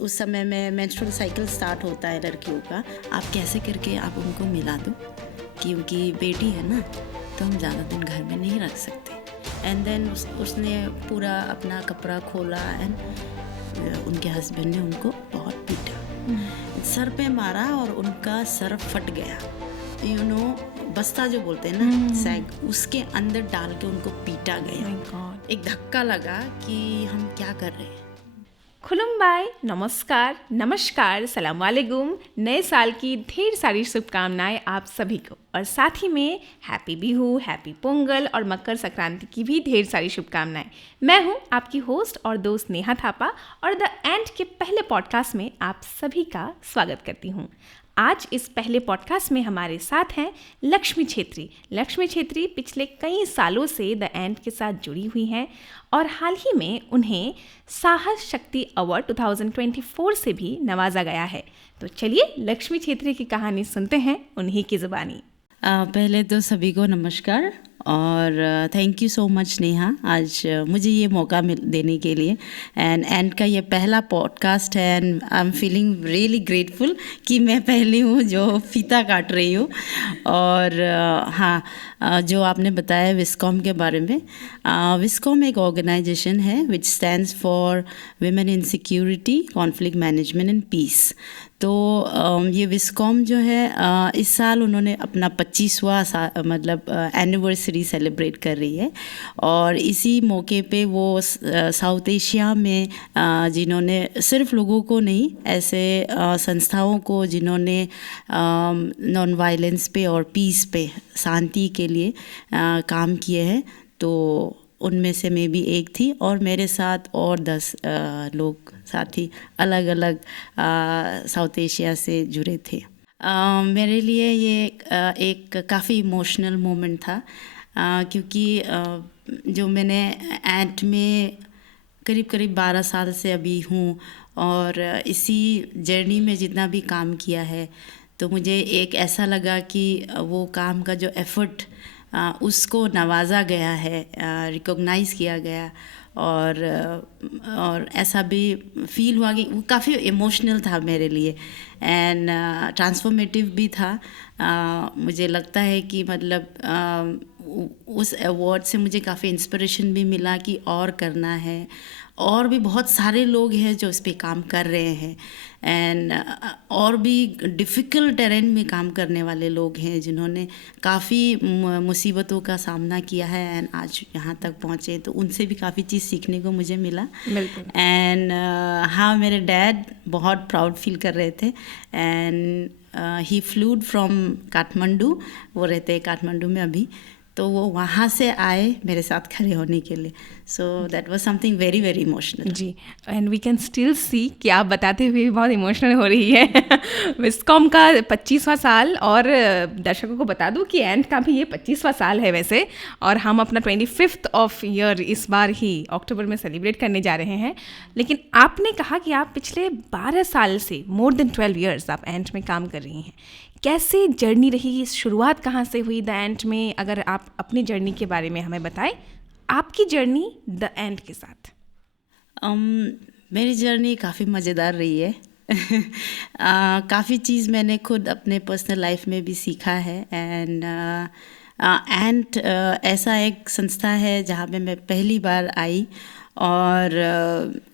उस समय में मेंस्ट्रुअल साइकिल स्टार्ट होता है लड़कियों का, आप कैसे करके आप उनको मिला दो, क्योंकि बेटी है ना तो हम ज़्यादा दिन घर में नहीं रख सकते। एंड देन उसने पूरा अपना कपड़ा खोला एंड उनके हस्बैंड ने उनको बहुत पीटा, सर पे मारा और उनका सर फट गया। बस्ता जो बोलते हैं ना, सैग, उसके अंदर डाल के उनको पीटा गया। एक धक्का लगा कि हम क्या कर रहे हैं। खुलुमबाई, नमस्कार, सलाम वालेकुम। नए साल की ढेर सारी शुभकामनाएं आप सभी को, और साथ ही में हैप्पी बिहू, हैप्पी पोंगल और मकर संक्रांति की भी ढेर सारी शुभकामनाएं। मैं हूं आपकी होस्ट और दोस्त नेहा थापा, और द एंड के पहले पॉडकास्ट में आप सभी का स्वागत करती हूं। आज इस पहले पॉडकास्ट में हमारे साथ हैं लक्ष्मी छेत्री पिछले कई सालों से द एंड के साथ जुड़ी हुई हैं, और हाल ही में उन्हें साहस शक्ति अवार्ड 2024 से भी नवाजा गया है। तो चलिए लक्ष्मी छेत्री की कहानी सुनते हैं उन्हीं की ज़ुबानी। पहले तो सभी को नमस्कार और thank you so much Neha, आज मुझे ये मौका देने के लिए। एंड का ये पहला पॉडकास्ट है and I am feeling really grateful कि मैं पहली हूँ जो फीता काट रही हूँ। और हाँ, जो आपने बताया विस्कॉम के बारे में, विस्कॉम एक ऑर्गेनाइजेशन है which stands for women in security, conflict management and peace. तो ये विस्कॉम जो है इस साल उन्होंने अपना 25वां मतलब एनिवर्सरी सेलिब्रेट कर रही है, और इसी मौके पे वो साउथ एशिया में जिन्होंने सिर्फ लोगों को नहीं, ऐसे संस्थाओं को जिन्होंने नॉन वायलेंस पे और पीस पे, शांति के लिए काम किए हैं, तो उनमें से मैं भी एक थी, और मेरे साथ और 10 लोग साथी अलग अलग साउथ एशिया से जुड़े थे। मेरे लिए ये एक काफ़ी इमोशनल मोमेंट था, क्योंकि जो मैंने एंट में करीब 12 साल से अभी हूँ, और इसी जर्नी में जितना भी काम किया है, तो मुझे एक ऐसा लगा कि वो काम का जो एफर्ट उसको नवाजा गया है, रिकॉग्नाइज़ किया गया, और ऐसा भी फील हुआ कि वो काफ़ी इमोशनल था मेरे लिए एंड ट्रांसफॉर्मेटिव भी था। मुझे लगता है कि मतलब उस अवार्ड से मुझे काफ़ी इंस्पिरेशन भी मिला कि और करना है, और भी बहुत सारे लोग हैं जो इस पे काम कर रहे हैं, एंड और भी डिफ़िकल्ट टेरेन में काम करने वाले लोग हैं जिन्होंने काफ़ी मुसीबतों का सामना किया है एंड आज यहाँ तक पहुँचे, तो उनसे भी काफ़ी चीज़ सीखने को मुझे मिला। एंड हाँ, मेरे डैड बहुत प्राउड फील कर रहे थे, and he fluid from Kathmandu, वो रहते हैं काठमांडू में अभी, तो वो वहाँ से आए मेरे साथ खड़े होने के लिए। So that was something very very emotional. जी, and we can still see कि आप बताते हुए बहुत इमोशनल हो रही है। विस्कॉम का 25वां साल, और दर्शकों को बता दूं कि एंड का भी ये 25वां साल है वैसे, और हम अपना 25th ऑफ ईयर इस बार ही अक्टूबर में सेलिब्रेट करने जा रहे हैं। लेकिन आपने कहा कि आप पिछले 12 साल से, मोर देन 12 ईयर्स आप एंड में काम कर रही हैं। कैसे जर्नी रही, शुरुआत कहाँ से हुई द एंड में? अगर आप अपनी जर्नी के बारे में हमें बताएं, आपकी जर्नी द एंड के साथ। मेरी जर्नी काफ़ी मज़ेदार रही है। काफ़ी चीज़ मैंने खुद अपने पर्सनल लाइफ में भी सीखा है, एंड ऐसा एक संस्था है जहाँ पे मैं पहली बार आई, और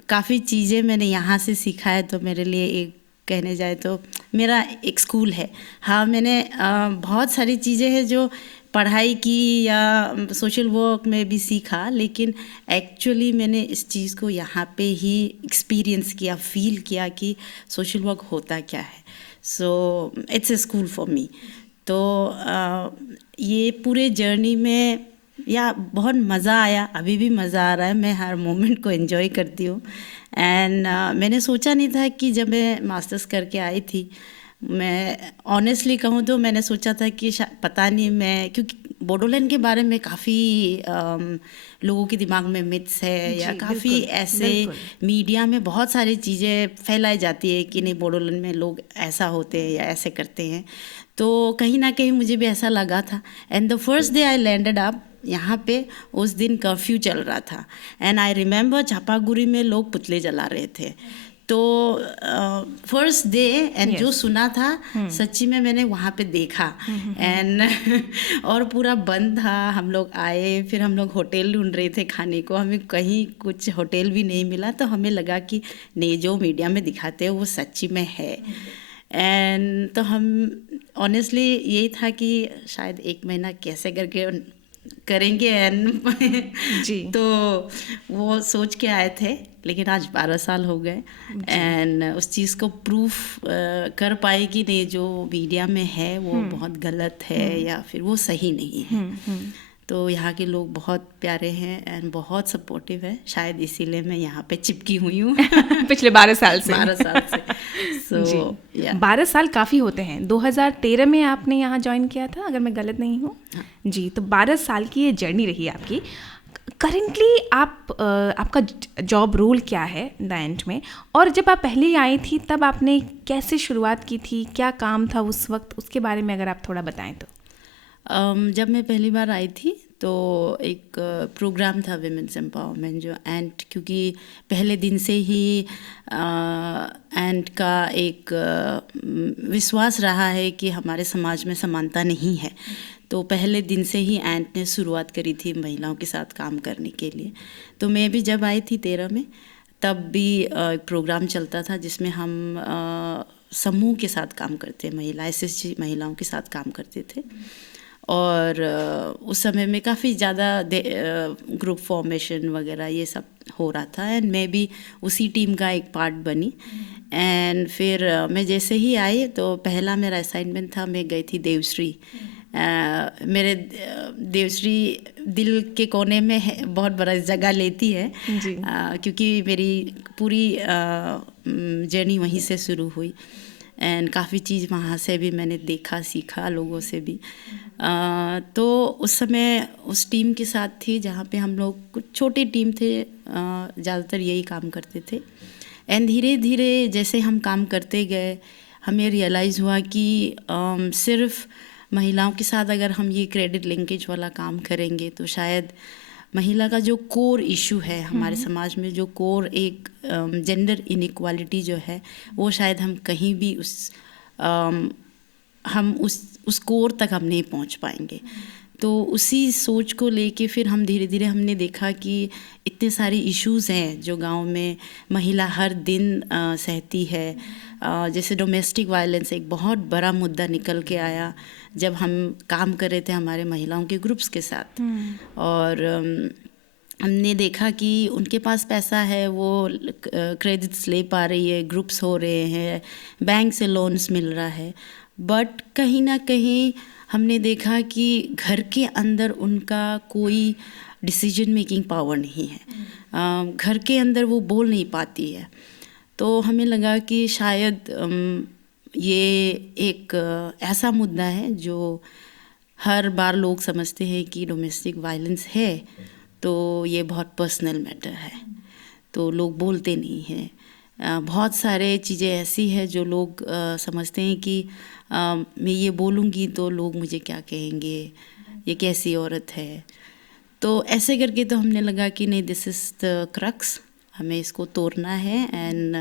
काफ़ी चीज़ें मैंने यहाँ से सीखा है, तो मेरे लिए एक कहने जाए तो मेरा एक स्कूल है। हाँ, मैंने बहुत सारी चीज़ें हैं जो पढ़ाई की या सोशल वर्क में भी सीखा, लेकिन एक्चुअली मैंने इस चीज़ को यहाँ पे ही एक्सपीरियंस किया, फील किया कि सोशल वर्क होता क्या है। So it's a school for me. तो ये पूरे जर्नी में या बहुत मज़ा आया, अभी भी मज़ा आ रहा है, मैं हर मोमेंट को एंजॉय करती हूँ। एंड मैंने सोचा नहीं था कि जब मैं मास्टर्स करके आई थी, मैं ऑनेस्टली कहूँ तो मैंने सोचा था कि पता नहीं, मैं क्योंकि बोडोलैंड के बारे में काफ़ी लोगों के दिमाग में मिथ्स है, या काफ़ी ऐसे मीडिया में बहुत सारी चीज़ें फैलाई जाती है कि नहीं, बोडोलैंड में लोग ऐसा होते हैं या ऐसे करते हैं, तो कहीं ना कहीं मुझे भी ऐसा लगा था। And the first day I landed up यहाँ पे, उस दिन कर्फ्यू चल रहा था, एंड आई रिमेंबर झापागुड़ी में लोग पुतले जला रहे थे। तो फर्स्ट डे एंड जो Yes. सुना था सच्ची में मैंने वहाँ पे देखा एंड और पूरा बंद था। हम लोग आए, फिर हम लोग होटल ढूंढ रहे थे खाने को, हमें कहीं कुछ होटल भी नहीं मिला। तो हमें लगा कि नहीं, जो मीडिया में दिखाते हैं वो सच्ची में है। एंड तो हम ऑनेस्टली यही था कि शायद 1 महीना कैसे करके करेंगे एंड जी। तो वो सोच के आए थे, लेकिन आज 12 साल हो गए एंड उस चीज़ को प्रूफ कर पाए कि नहीं, जो मीडिया में है वो बहुत गलत है या फिर वो सही नहीं है। तो यहाँ के लोग बहुत प्यारे हैं एंड बहुत सपोर्टिव है, शायद इसीलिए मैं यहाँ पे चिपकी हुई हूँ पिछले 12 साल से। 12 साल से। जी, सो 12 साल काफ़ी होते हैं। 2013 में आपने यहाँ ज्वाइन किया था, अगर मैं गलत नहीं हूँ। जी, तो 12 साल की ये जर्नी रही आपकी। करेंटली आपका जॉब रोल क्या है द एंड में, और जब आप पहले आई थी तब आपने कैसे शुरुआत की थी, क्या काम था उस वक्त, उसके बारे में अगर आप थोड़ा बताएं तो। जब मैं पहली बार आई थी तो एक प्रोग्राम था विमेंस एम्पावरमेंट, जो एंट, क्योंकि पहले दिन से ही एंट का एक विश्वास रहा है कि हमारे समाज में समानता नहीं है। तो पहले दिन से ही एंट ने शुरुआत करी थी महिलाओं के साथ काम करने के लिए। तो मैं भी जब आई थी 13 में, तब भी एक प्रोग्राम चलता था जिसमें हम समूह के साथ काम करते, महिला SSG महिलाओं के साथ काम करते थे। और उस समय में काफ़ी ज़्यादा ग्रुप फॉर्मेशन वगैरह ये सब हो रहा था एंड मैं भी उसी टीम का एक पार्ट बनी। एंड फिर मैं जैसे ही आई तो पहला मेरा असाइनमेंट था, मैं गई थी देवश्री। मेरे देवश्री दिल के कोने में है, बहुत बड़ा जगह लेती है जी। क्योंकि मेरी पूरी जर्नी वहीं से शुरू हुई एंड काफ़ी चीज़ वहाँ से भी मैंने देखा, सीखा, लोगों से भी। तो उस समय उस टीम के साथ थी जहाँ पे हम लोग कुछ छोटी टीम थे, ज़्यादातर यही काम करते थे। एंड धीरे धीरे जैसे हम काम करते गए, हमें रियलाइज़ हुआ कि सिर्फ महिलाओं के साथ अगर हम ये क्रेडिट लिंकेज वाला काम करेंगे तो शायद महिला का जो कोर इशू है हमारे समाज में, जो कोर एक जेंडर इनइक्वालिटी जो है, वो शायद हम कहीं भी हम उस कोर तक हम नहीं पहुंच पाएंगे। तो उसी सोच को लेके फिर हम धीरे धीरे हमने देखा कि इतने सारे इश्यूज़ हैं जो गांव में महिला हर दिन सहती है। जैसे डोमेस्टिक वायलेंस एक बहुत बड़ा मुद्दा निकल के आया जब हम काम कर रहे थे हमारे महिलाओं के ग्रुप्स के साथ। और हमने देखा कि उनके पास पैसा है, वो क्रेडिट्स ले पा रही है, ग्रुप्स हो रहे हैं, बैंक से लोन्स मिल रहा है, बट कहीं ना कहीं हमने देखा कि घर के अंदर उनका कोई डिसीजन मेकिंग पावर नहीं है। घर के अंदर वो बोल नहीं पाती है। तो हमें लगा कि शायद ये एक ऐसा मुद्दा है जो हर बार लोग समझते हैं कि डोमेस्टिक वायलेंस है तो ये बहुत पर्सनल मैटर है, तो लोग बोलते नहीं हैं। बहुत सारे चीज़ें ऐसी है जो लोग समझते हैं कि मैं ये बोलूँगी तो लोग मुझे क्या कहेंगे, ये कैसी औरत है। तो ऐसे करके तो हमने लगा कि नहीं, दिस इज़ द क्रक्स, हमें इसको तोड़ना है। एंड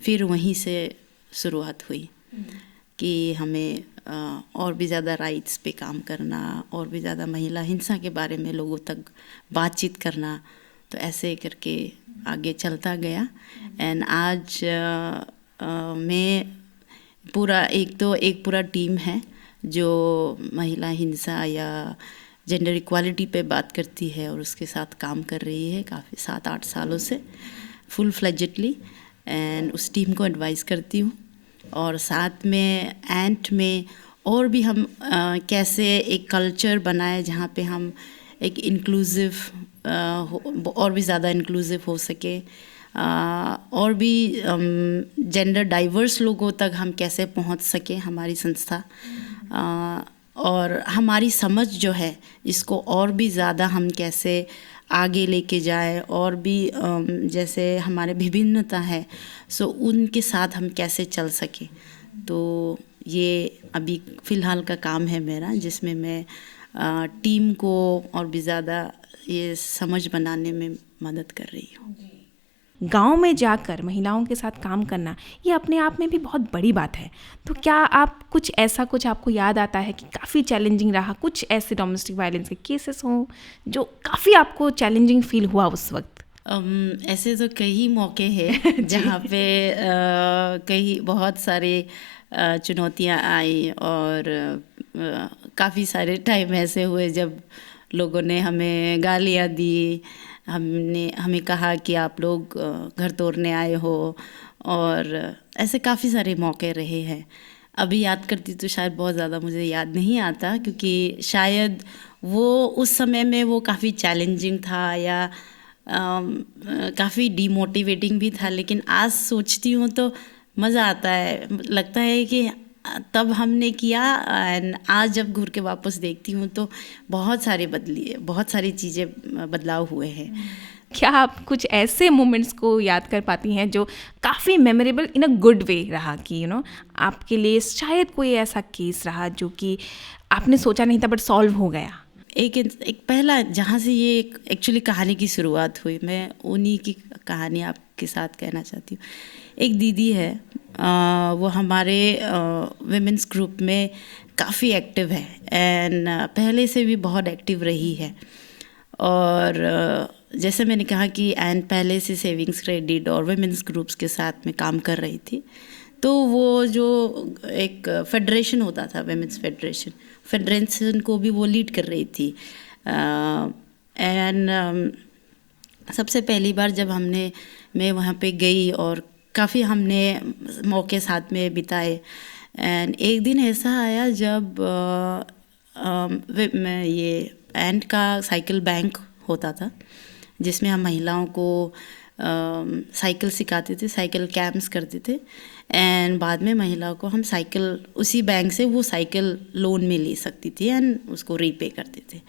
फिर वहीं से शुरुआत हुई कि हमें और भी ज़्यादा राइट्स पे काम करना, और भी ज़्यादा महिला हिंसा के बारे में लोगों तक बातचीत करना। तो ऐसे करके आगे चलता गया। एंड आज मैं एक पूरा टीम है जो महिला हिंसा या जेंडर इक्वालिटी पे बात करती है और उसके साथ काम कर रही है काफ़ी 7-8 सालों से फुल फ्लेजेडली। एंड उस टीम को एडवाइस करती हूँ। और साथ में एंट में और भी हम कैसे एक कल्चर बनाए जहाँ पे हम एक इंक्लूसिव और भी ज़्यादा इंक्लूसिव हो सके, और भी जेंडर डाइवर्स लोगों तक हम कैसे पहुँच सके हमारी संस्था, और हमारी समझ जो है इसको और भी ज़्यादा हम कैसे आगे लेके जाए, और भी जैसे हमारे विभिन्नता है सो उनके साथ हम कैसे चल सकें। तो ये अभी फ़िलहाल का काम है मेरा, जिसमें मैं टीम को और भी ज़्यादा ये समझ बनाने में मदद कर रही हूँ। गांव में जाकर महिलाओं के साथ काम करना ये अपने आप में भी बहुत बड़ी बात है। तो क्या आप कुछ आपको याद आता है कि काफ़ी चैलेंजिंग रहा, कुछ ऐसे डोमेस्टिक वायलेंस के केसेस हों जो काफ़ी आपको चैलेंजिंग फील हुआ उस वक्त? ऐसे तो कई मौके हैं जहाँ पे कई बहुत सारे चुनौतियाँ आई और काफ़ी सारे टाइम ऐसे हुए जब लोगों ने हमें गालियाँ दी, हमें कहा कि आप लोग घर तोड़ने आए हो, और ऐसे काफ़ी सारे मौके रहे हैं। अभी याद करती तो शायद बहुत ज़्यादा मुझे याद नहीं आता, क्योंकि शायद वो उस समय में वो काफ़ी चैलेंजिंग था या काफ़ी डीमोटिवेटिंग भी था। लेकिन आज सोचती हूँ तो मज़ा आता है, लगता है कि तब हमने किया, एंड आज जब घूर के वापस देखती हूँ तो बहुत सारी चीज़ें बदलाव हुए हैं। क्या आप कुछ ऐसे मोमेंट्स को याद कर पाती हैं जो काफ़ी memorable in a good way रहा कि आपके लिए शायद कोई ऐसा केस रहा जो कि आपने सोचा नहीं था बट सॉल्व हो गया? एक पहला जहाँ से ये एक्चुअली कहानी की शुरुआत हुई, मैं उन्हीं की कहानी आपके साथ कहना चाहती हूँ। एक दीदी है, वो हमारे विमेंस ग्रुप में काफ़ी एक्टिव है, एंड पहले से भी बहुत एक्टिव रही है। और जैसे मैंने कहा कि एंड पहले से सेविंग्स क्रेडिट और विमेंस ग्रुप्स के साथ में काम कर रही थी। तो वो जो एक फेडरेशन होता था, विमेंस फेडरेशन को भी वो लीड कर रही थी। एंड सबसे पहली बार जब मैं वहाँ पे गई और काफ़ी हमने मौके साथ में बिताए। एंड एक दिन ऐसा आया जब ये एंड का साइकिल बैंक होता था, जिसमें हम महिलाओं को साइकिल सिखाते थे, साइकिल कैंप्स करते थे, एंड बाद में महिलाओं को हम साइकिल उसी बैंक से वो साइकिल लोन में ले सकती थी एंड उसको रीपे करते थे।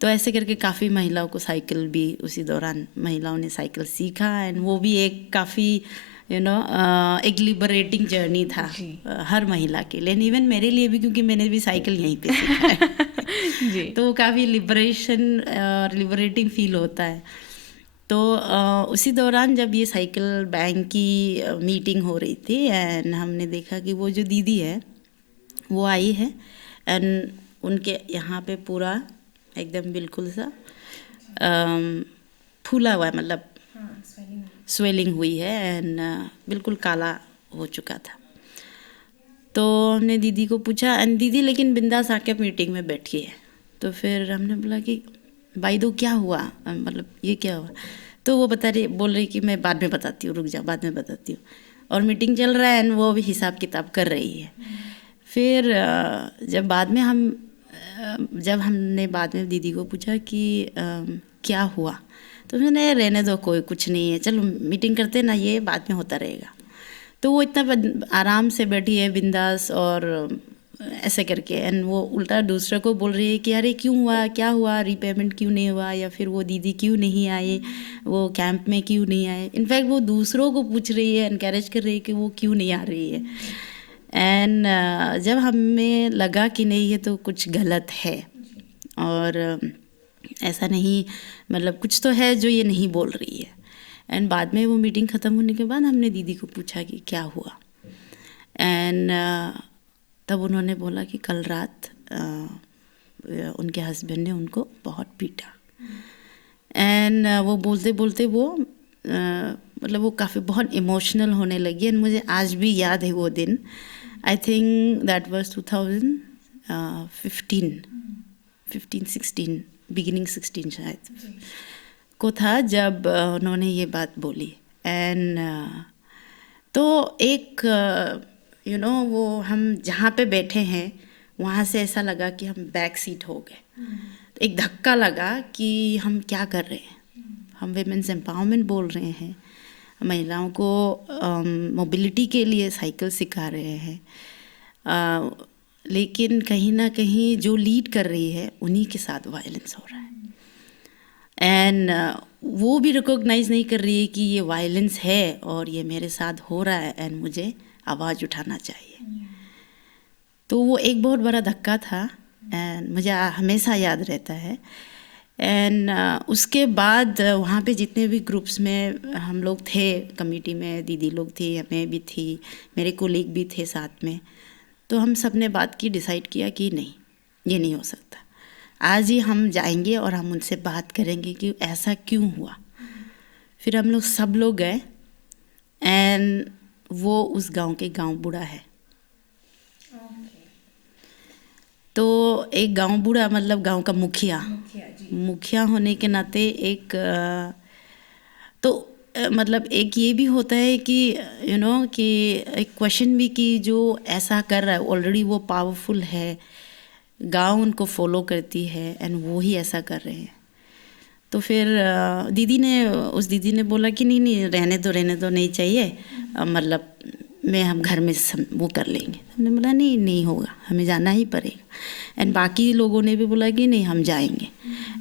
तो ऐसे करके काफ़ी महिलाओं को साइकिल भी उसी दौरान महिलाओं ने साइकिल सीखा, एंड वो भी एक काफ़ी एक लिबरेटिंग जर्नी था हर महिला के लिए, इवन मेरे लिए भी, क्योंकि मैंने भी साइकिल यहीं पे सीखा है। जी। तो काफ़ी लिबरेटिंग फील होता है। तो उसी दौरान जब ये साइकिल बैंक की मीटिंग हो रही थी, एंड हमने देखा कि वो जो दीदी है वो आई है, एंड उनके यहाँ पे पूरा एकदम बिल्कुल सा फूला हुआ है, मतलब स्वेलिंग हुई है, एंड बिल्कुल काला हो चुका था। तो हमने दीदी को पूछा, एंड दीदी लेकिन बिंदास आके मीटिंग में बैठी है। तो फिर हमने बोला कि भाई दो क्या हुआ, मतलब ये क्या हुआ? तो वो बोल रही कि मैं बाद में बताती हूँ, रुक जा, बाद में बताती हूँ। और मीटिंग चल रहा है, एंड वो भी हिसाब किताब कर रही है। फिर जब हमने बाद में दीदी को पूछा कि क्या हुआ, तो मैंने रहने दो, कोई कुछ नहीं है, चलो मीटिंग करते ना, ये बाद में होता रहेगा। तो वो इतना आराम से बैठी है, बिंदास, और ऐसे करके, एंड वो उल्टा दूसरे को बोल रही है कि अरे क्यों हुआ, क्या हुआ, रीपेमेंट क्यों नहीं हुआ, या फिर वो दीदी क्यों नहीं आए, वो कैंप में क्यों नहीं आए। इनफैक्ट वो दूसरों को पूछ रही है, एनकरेज कर रही है कि वो क्यों नहीं आ रही है। एंड जब हमें लगा कि नहीं ये तो कुछ गलत है, और ऐसा नहीं, मतलब कुछ तो है जो ये नहीं बोल रही है। एंड बाद में वो मीटिंग ख़त्म होने के बाद हमने दीदी को पूछा कि क्या हुआ, एंड तब उन्होंने बोला कि कल रात उनके हस्बैंड ने उनको बहुत पीटा। एंड वो बोलते बोलते वो मतलब वो काफ़ी बहुत इमोशनल होने लगी, एंड मुझे आज भी याद है वो दिन। I think that was 2015-16 beginning 16 शायद को था जब उन्होंने ये बात बोली। एंड तो एक वो हम जहाँ पे बैठे हैं वहाँ से ऐसा लगा कि हम बैक सीट हो गए। एक धक्का लगा कि हम क्या कर रहे हैं, हम विमेंस एम्पावरमेंट बोल रहे हैं, महिलाओं को मोबिलिटी के लिए साइकिल सिखा रहे हैं, लेकिन कहीं ना कहीं जो लीड कर रही है उन्हीं के साथ वायलेंस हो रहा है, एंड वो भी रिकॉग्नाइज नहीं कर रही है कि ये वायलेंस है और ये मेरे साथ हो रहा है, एंड मुझे आवाज़ उठाना चाहिए। तो वो एक बहुत बड़ा धक्का था, एंड मुझे हमेशा याद रहता है। एंड उसके बाद वहाँ पे जितने भी ग्रुप्स में हम लोग थे, कमेटी में दीदी लोग थी, मैं भी थी, मेरे कोलीग भी थे साथ में, तो हम सब ने बात की, डिसाइड किया कि नहीं, ये नहीं हो सकता, आज ही हम जाएंगे और हम उनसे बात करेंगे कि ऐसा क्यों हुआ। फिर हम लोग सब लोग गए एंड वो उस गांव के गांव बूढ़ा है। तो एक गांव बूढ़ा मतलब गांव का मुखिया होने के नाते एक मतलब एक ये भी होता है कि कि एक क्वेश्चन भी कि जो ऐसा कर रहा है ऑलरेडी वो पावरफुल है, गांव उनको फॉलो करती है एंड वो ही ऐसा कर रहे हैं। तो फिर उस दीदी ने बोला कि नहीं रहने दो नहीं चाहिए, मतलब हम घर में वो कर लेंगे। हमने बोला नहीं होगा, हमें जाना ही पड़ेगा। एंड बाकी लोगों ने भी बोला कि नहीं हम जाएंगे।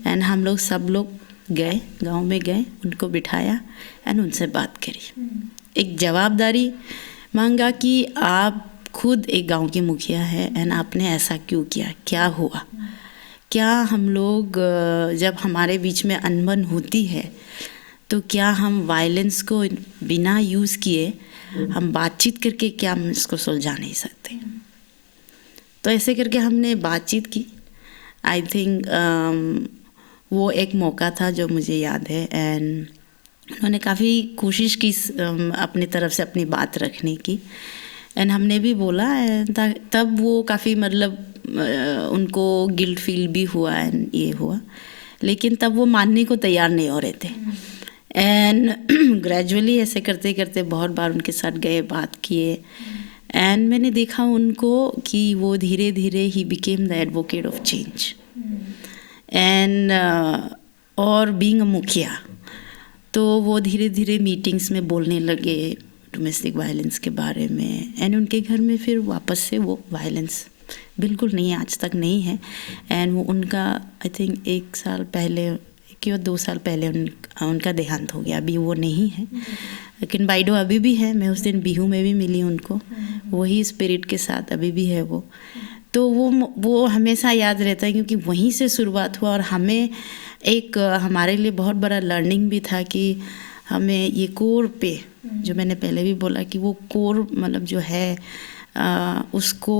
एंड हम लोग सब लोग गए, गांव में गए, उनको बिठाया एंड उनसे बात करी, एक जवाबदारी मांगा कि आप खुद एक गांव के मुखिया है एंड आपने ऐसा क्यों किया, क्या हुआ, क्या हम लोग जब हमारे बीच में अनबन होती है तो क्या हम वायलेंस को बिना यूज़ किए हम बातचीत करके क्या हम इसको सुलझा नहीं सकते। तो ऐसे करके हमने बातचीत की। आई थिंक वो एक मौका था जो मुझे याद है एंड उन्होंने काफ़ी कोशिश की अपनी तरफ से अपनी बात रखने की एंड हमने भी बोला। तब वो काफ़ी मतलब उनको गिल्ट फील भी हुआ एंड ये हुआ, लेकिन तब वो मानने को तैयार नहीं हो रहे थे। एंड ग्रेजुअली ऐसे करते करते बहुत बार उनके साथ गए, बात किए एंड मैंने देखा उनको कि वो धीरे धीरे he became the advocate of change and और बीइंग अ मुखिया। तो वो धीरे धीरे मीटिंग्स में बोलने लगे डोमेस्टिक वायलेंस के बारे में एंड उनके घर में फिर वापस से वो वायलेंस बिल्कुल नहीं है, आज तक नहीं है। एंड वो उनका आई थिंक 1 साल पहले या 2 साल पहले उनका देहांत हो गया, अभी वो नहीं है, लेकिन बाइडो अभी भी है। मैं उस दिन बिहू में भी मिली उनको, वही स्पिरिट के साथ अभी भी है वो। तो वो हमेशा याद रहता है क्योंकि वहीं से शुरुआत हुआ और हमें एक हमारे लिए बहुत बड़ा लर्निंग भी था कि हमें ये कोर पे, जो मैंने पहले भी बोला कि वो कोर मतलब जो है उसको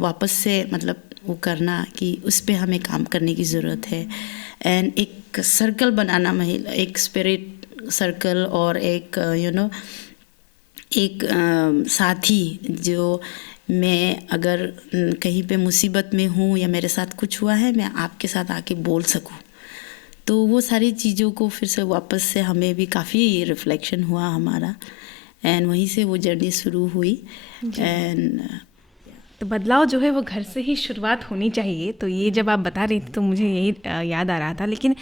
वापस से मतलब वो करना कि उस पे हमें काम करने की ज़रूरत है। एंड एक सर्कल बनाना, महिला एक स्पिरिट सर्कल और एक एक साथी, जो मैं अगर कहीं पे मुसीबत में हूँ या मेरे साथ कुछ हुआ है मैं आपके साथ आके बोल सकूँ। तो वो सारी चीज़ों को फिर से वापस से हमें भी काफ़ी रिफ्लेक्शन हुआ हमारा एंड वहीं से वो जर्नी शुरू हुई। एंड तो बदलाव जो है वो घर से ही शुरुआत होनी चाहिए। तो ये जब आप बता रही थी तो मुझे यही याद आ रहा था। लेकिन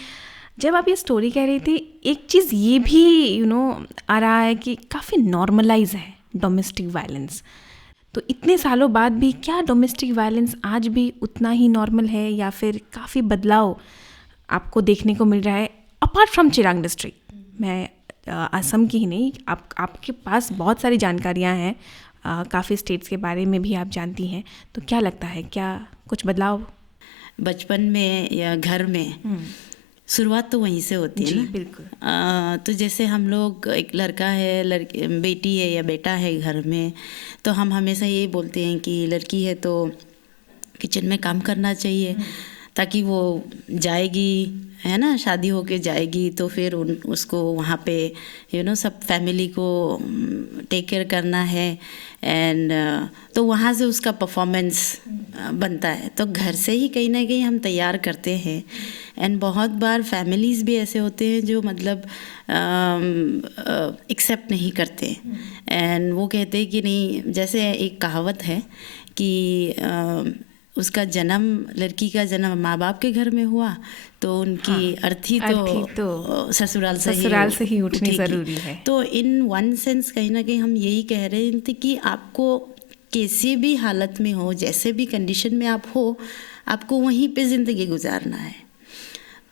जब आप ये स्टोरी कह रही थी, एक चीज़ ये भी आ रहा है कि काफ़ी नॉर्मलाइज है डोमेस्टिक वायलेंस। तो इतने सालों बाद भी क्या डोमेस्टिक वायलेंस आज भी उतना ही नॉर्मल है या फिर काफ़ी बदलाव आपको देखने को मिल रहा है अपार्ट फ्रॉम चिरांग डिस्ट्रिक्ट? मैं असम की ही नहीं, आपके पास बहुत सारी जानकारियाँ हैं, काफ़ी स्टेट्स के बारे में भी आप जानती हैं। तो क्या लगता है, क्या कुछ बदलाव बचपन में या घर में शुरुआत तो वहीं से होती है ना? बिल्कुल। तो जैसे हम लोग, एक लड़का है, लड़की बेटी है या बेटा है घर में, तो हम हमेशा ये बोलते हैं कि लड़की है तो किचन में काम करना चाहिए, ताकि वो जाएगी, है ना, शादी होके जाएगी तो फिर उसको वहाँ पे सब फैमिली को टेक केयर करना है एंड तो वहाँ से उसका परफॉर्मेंस बनता है। तो घर से ही कहीं ना कहीं हम तैयार करते हैं। एंड बहुत बार फैमिलीज़ भी ऐसे होते हैं जो मतलब एक्सेप्ट नहीं करते एंड वो कहते हैं कि नहीं, जैसे एक कहावत है कि उसका जन्म, लड़की का जन्म माँ बाप के घर में हुआ तो उनकी अर्थी तो ससुराल से ही उठनी ज़रूरी है। तो इन वन सेंस कहीं ना कहीं हम यही कह रहे थे कि आपको किसी भी हालत में हो, जैसे भी कंडीशन में आप हो, आपको वहीं पे ज़िंदगी गुजारना है।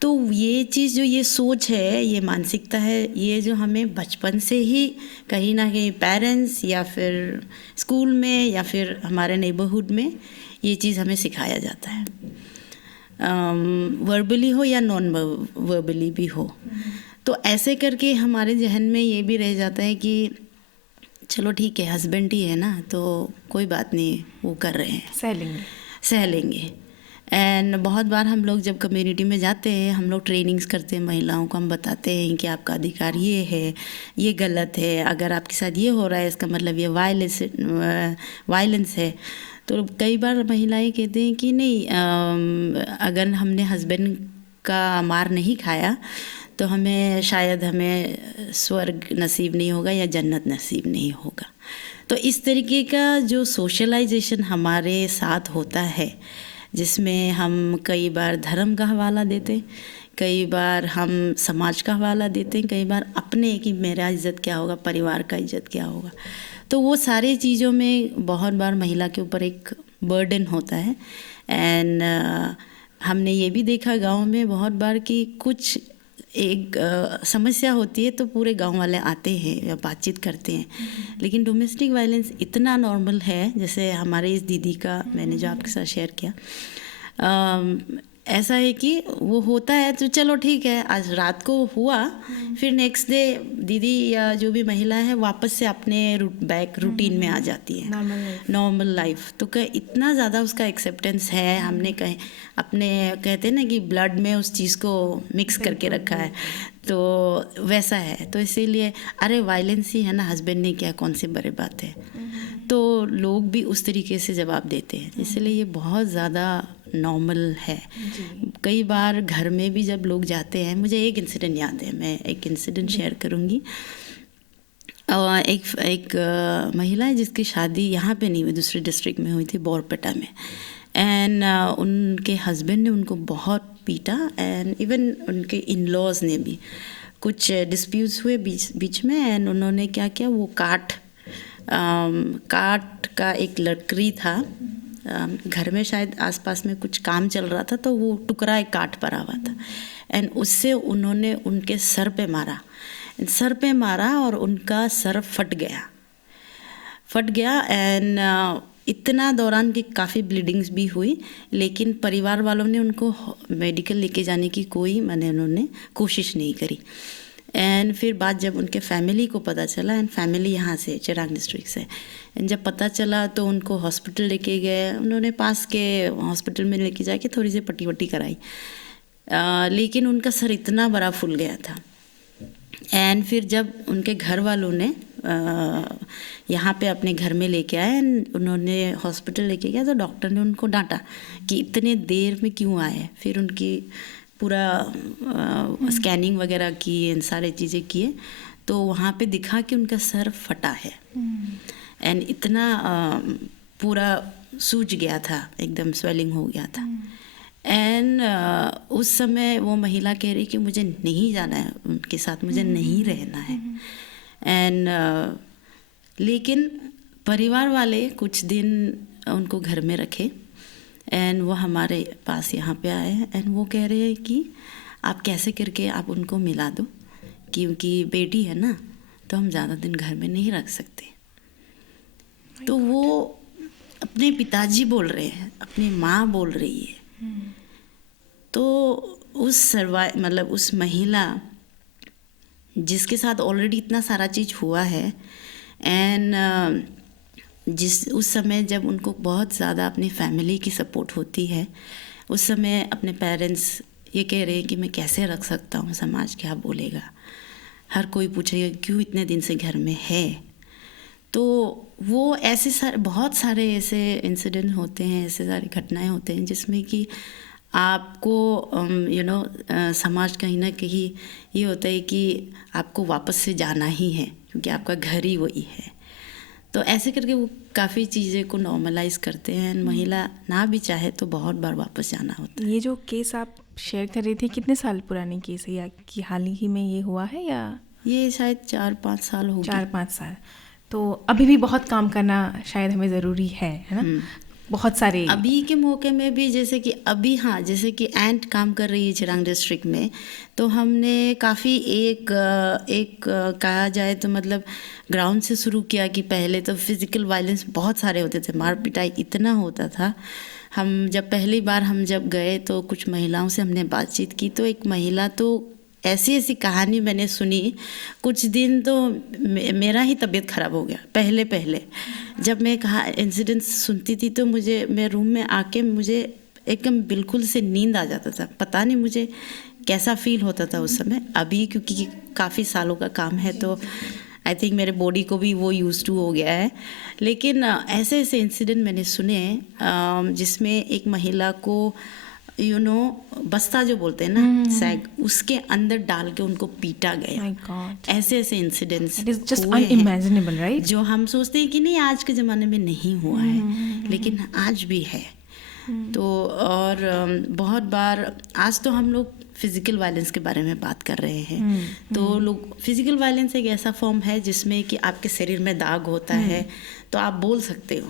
तो ये चीज़, जो ये सोच है, ये मानसिकता है, ये जो हमें बचपन से ही कहीं ना कहीं पेरेंट्स या फिर स्कूल में या फिर हमारे नेबरहुड में ये चीज़ हमें सिखाया जाता है। वर्बली हो या नॉन वर्बली भी हो। तो ऐसे करके हमारे जहन में ये भी रह जाता है कि चलो ठीक है, हस्बैंड ही है ना, तो कोई बात नहीं, वो कर रहे हैं, सह लेंगे। एंड बहुत बार हम लोग जब कम्युनिटी में जाते हैं, हम लोग ट्रेनिंग्स करते हैं महिलाओं को, हम बताते हैं कि आपका अधिकार ये है, ये गलत है, अगर आपके साथ ये हो रहा है इसका मतलब ये वायलेंस है। तो कई बार महिलाएं कहते हैं कि नहीं, अगर हमने हस्बैंड का मार नहीं खाया तो हमें स्वर्ग नसीब नहीं होगा या जन्नत नसीब नहीं होगा। तो इस तरीके का जो सोशलाइजेशन हमारे साथ होता है, जिसमें हम कई बार धर्म का हवाला देते, कई बार हम समाज का हवाला देते हैं, कई बार अपने कि मेरा इज़्ज़त क्या होगा, परिवार का इज़्ज़त क्या होगा। तो वो सारी चीज़ों में बहुत बार महिला के ऊपर एक बर्डन होता है। एंड हमने ये भी देखा गांव में बहुत बार कि कुछ एक समस्या होती है तो पूरे गांव वाले आते हैं या बातचीत करते हैं, लेकिन डोमेस्टिक वायलेंस इतना नॉर्मल है, जैसे हमारे इस दीदी का मैंने जो आपके साथ शेयर किया, ऐसा है कि वो होता है तो चलो ठीक है, आज रात को हुआ, फिर नेक्स्ट डे दीदी या जो भी महिला है वापस से अपने बैक रूटीन में आ जाती है, नॉर्मल लाइफ। तो इतना ज़्यादा उसका एक्सेप्टेंस है, हमने कहे अपने कहते हैं ना कि ब्लड में उस चीज़ को मिक्स करके रखा है, तो वैसा है। तो इसीलिए अरे वायलेंस ही है ना, हस्बैंड ने क्या, कौन सी बड़ी बात है, तो लोग भी उस तरीके से जवाब देते हैं। इसलिए ये बहुत ज़्यादा नॉर्मल है। कई बार घर में भी जब लोग जाते हैं, मुझे एक इंसिडेंट याद है, मैं एक इंसिडेंट शेयर करूँगी। एक महिला है जिसकी शादी यहाँ पे नहीं हुई, दूसरे डिस्ट्रिक्ट में हुई थी, बोरपेटा में। एंड उनके हस्बैंड ने उनको बहुत पीटा, एंड इवन उनके इन लॉज ने भी, कुछ डिस्प्यूट्स हुए बीच में। एंड उन्होंने क्या किया, वो काठ का एक लकड़ी था, घर में शायद आसपास में कुछ काम चल रहा था, तो वो टुकड़ा एक काठ पड़ा हुआ था, एंड उससे उन्होंने उनके सर पे मारा और उनका सर फट गया। एंड इतना दौरान कि काफ़ी ब्लीडिंग्स भी हुई, लेकिन परिवार वालों ने उनको मेडिकल लेके जाने की उन्होंने कोशिश नहीं करी। एंड फिर बाद जब उनके फैमिली को पता चला, एंड फैमिली यहाँ से चिरांग डिस्ट्रिक्ट से, एंड जब पता चला तो उनको हॉस्पिटल लेके गए। उन्होंने पास के हॉस्पिटल में लेके जाके थोड़ी सी पट्टी वट्टी कराई, लेकिन उनका सर इतना बड़ा फूल गया था। एंड फिर जब उनके घर वालों ने यहाँ पे अपने घर में लेके आए, उन्होंने हॉस्पिटल लेके गया, तो डॉक्टर ने उनको डांटा कि इतने देर में क्यों आए। फिर उनकी पूरा स्कैनिंग वगैरह की, इन सारी चीज़ें किए, तो वहाँ पे दिखा कि उनका सर फटा है, एंड इतना पूरा सूज गया था, एकदम स्वेलिंग हो गया था। एंड उस समय वो महिला कह रही कि मुझे नहीं जाना है उनके साथ, मुझे नहीं रहना है। एंड लेकिन परिवार वाले कुछ दिन उनको घर में रखे, एंड वो हमारे पास यहाँ पे आए, एंड वो कह रहे हैं कि आप कैसे करके आप उनको मिला दो, क्योंकि बेटी है ना, तो हम ज़्यादा दिन घर में नहीं रख सकते। तो वो अपने पिताजी बोल रहे हैं, अपनी माँ बोल रही है। तो उस महिला जिसके साथ ऑलरेडी इतना सारा चीज़ हुआ है, एंड उस समय जब उनको बहुत ज़्यादा अपनी फैमिली की सपोर्ट होती है, उस समय अपने पेरेंट्स ये कह रहे हैं कि मैं कैसे रख सकता हूँ, समाज क्या बोलेगा, हर कोई पूछेगा क्यों इतने दिन से घर में है। तो वो ऐसे बहुत सारे ऐसे इंसिडेंट होते हैं, ऐसे सारी घटनाएं होते हैं जिसमें कि आपको समाज कहीं ना कहीं ये होता है कि आपको वापस से जाना ही है, क्योंकि आपका घर ही वही है। तो ऐसे करके वो काफ़ी चीज़ें को नॉर्मलाइज करते हैं, महिला ना भी चाहे तो बहुत बार वापस जाना होता है। ये जो केस आप शेयर कर रही थी, कितने साल पुरानी केस है, या कि हाल ही में ये हुआ है, या ये शायद 4-5 साल हो गए। 4-5 साल। तो अभी भी बहुत काम करना शायद हमें ज़रूरी है ना। बहुत सारे अभी के मौके में भी, जैसे कि अभी जैसे कि एंट काम कर रही है चिरांग डिस्ट्रिक्ट में, तो हमने काफ़ी एक कहा जाए तो मतलब ग्राउंड से शुरू किया कि पहले तो फिज़िकल वायलेंस बहुत सारे होते थे, मार पिटाई इतना होता था, हम जब पहली बार हम जब गए तो कुछ महिलाओं से हमने बातचीत की, तो एक महिला तो ऐसी ऐसी कहानी मैंने सुनी, कुछ दिन तो मेरा ही तबीयत ख़राब हो गया। पहले पहले जब मैं कहा इंसिडेंट्स सुनती थी तो मैं रूम में आके मुझे एकदम बिल्कुल से नींद आ जाता था। पता नहीं मुझे कैसा फील होता था उस समय। अभी क्योंकि काफ़ी सालों का काम है तो आई थिंक मेरे बॉडी को भी वो यूज टू हो गया है। लेकिन ऐसे ऐसे इंसिडेंट मैंने सुने जिसमें एक महिला को बस्ता जो बोलते हैं ना, सैग, उसके अंदर डाल के उनको पीटा गया। ऐसे ऐसे इंसिडेंट्स हुए हैं राइट, जो हम सोचते हैं कि नहीं आज के ज़माने में नहीं हुआ है, लेकिन आज भी है। तो और बहुत बार आज तो हम लोग फिज़िकल वायलेंस के बारे में बात कर रहे हैं। तो लोग फिज़िकल वायलेंस एक ऐसा फॉर्म है जिसमें कि आपके शरीर में दाग होता है तो आप बोल सकते हो,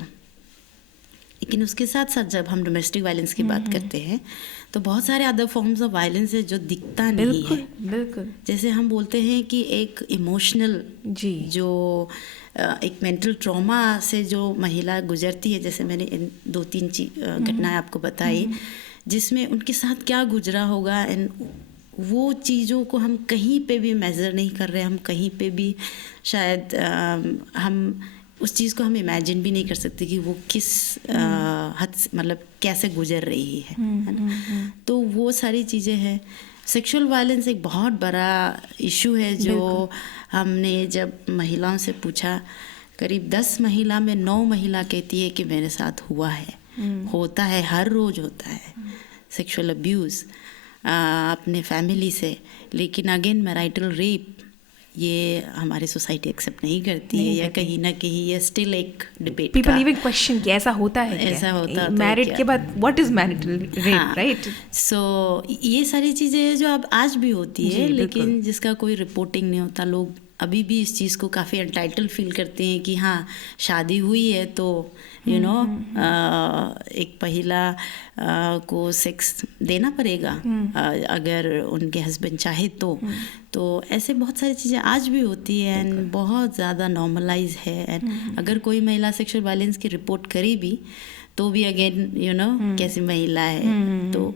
लेकिन उसके साथ साथ जब हम डोमेस्टिक वायलेंस की बात करते हैं तो बहुत सारे अदर फॉर्म्स ऑफ वायलेंस है जो दिखता नहीं है। बिल्कुल। जैसे हम बोलते हैं कि एक इमोशनल जो एक मेंटल ट्रॉमा से जो महिला गुजरती है, जैसे मैंने इन 2-3 घटनाएं आपको बताई जिसमें उनके साथ क्या गुजरा होगा, एंड वो चीज़ों को हम कहीं पे भी मेज़र नहीं कर रहे। हम कहीं पे भी शायद हम उस चीज़ को हम इमेजिन भी नहीं कर सकते कि वो किस हद से, मतलब कैसे गुजर रही है ना। तो वो सारी चीज़ें हैं। सेक्सुअल वायलेंस एक बहुत बड़ा इशू है जो हमने जब महिलाओं से पूछा, करीब 10 महिला में 9 महिला कहती है कि मेरे साथ हुआ है, होता है, हर रोज़ होता है सेक्सुअल अब्यूज़ अपने फैमिली से। लेकिन अगेन मैरिटल रेप ये हमारी सोसाइटी एक्सेप्ट नहीं करती है, या कहीं ना कहीं ये स्टिल एक डिबेट। पीपल इवन क्वेश्चन कि ऐसा होता है, ऐसा होता है मैरिड के बाद what is marital rape, right? So ये सारी चीज़ें जो अब आज भी होती है, लेकिन जिसका कोई रिपोर्टिंग नहीं होता। लोग अभी भी इस चीज़ को काफ़ी अनटाइटल फील करते हैं कि हाँ शादी हुई है तो एक महिला को सेक्स देना पड़ेगा अगर उनके हस्बैंड चाहे तो ऐसे बहुत सारी चीज़ें आज भी होती है एंड बहुत ज़्यादा नॉर्मलाइज है। एंड अगर कोई महिला सेक्सुअल वायलेंस की रिपोर्ट करी भी तो भी अगेन कैसी महिला है, तो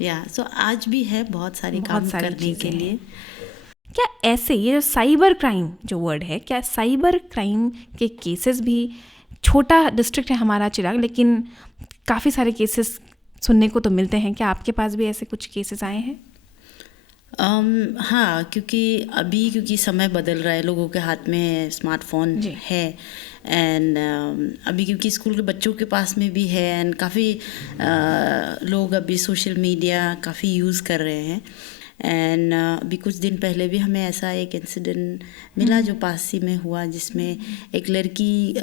सो आज भी है बहुत सारे काम करने के लिए। क्या ऐसे ये जो साइबर क्राइम जो वर्ड है, क्या साइबर क्राइम के केसेस भी, छोटा डिस्ट्रिक्ट है हमारा चिराग, लेकिन काफ़ी सारे केसेस सुनने को तो मिलते हैं, क्या आपके पास भी ऐसे कुछ केसेस आए हैं? हाँ, क्योंकि समय बदल रहा है, लोगों के हाथ में स्मार्टफोन है एंड अभी क्योंकि स्कूल के बच्चों के पास में भी है एंड काफ़ी लोग अभी सोशल मीडिया काफ़ी यूज़ कर रहे हैं। एंड अभी कुछ दिन पहले भी हमें ऐसा एक इंसिडेंट मिला जो पासी में हुआ, जिसमें एक लड़की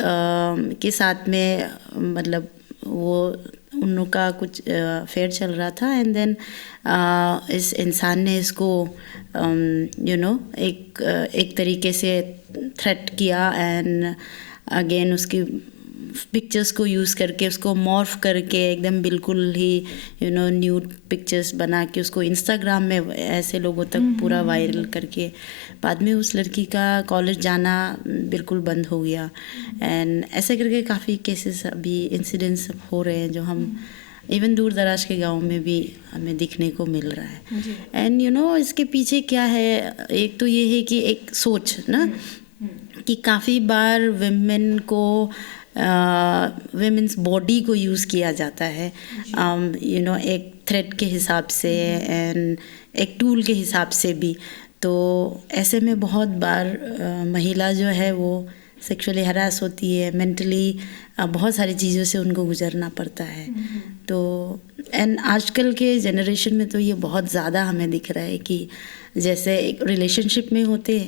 के साथ में मतलब वो उन लोग का कुछ अफेयर चल रहा था एंड देन इस इंसान ने इसको एक तरीके से थ्रेट किया एंड अगेन उसकी पिक्चर्स को यूज़ करके उसको मॉर्फ करके एकदम बिल्कुल ही न्यूड पिक्चर्स बना के उसको इंस्टाग्राम में ऐसे लोगों तक पूरा वायरल करके बाद में उस लड़की का कॉलेज जाना बिल्कुल बंद हो गया। एंड ऐसे करके काफ़ी केसेस अभी इंसिडेंट्स हो रहे हैं जो हम इवन दूर दराज के गाँव में भी हमें दिखने को मिल रहा है। एंड इसके पीछे क्या है, एक तो ये है कि एक सोच ना कि काफ़ी बार विमेन को विमेंस बॉडी को यूज़ किया जाता है एक थ्रेट के हिसाब से एंड एक टूल के हिसाब से भी। तो ऐसे में बहुत बार महिला जो है वो सेक्सुअली हरास होती है, मेंटली बहुत सारी चीज़ों से उनको गुजरना पड़ता है। तो एंड आजकल के जनरेशन में तो ये बहुत ज़्यादा हमें दिख रहा है कि जैसे एक रिलेशनशिप में होते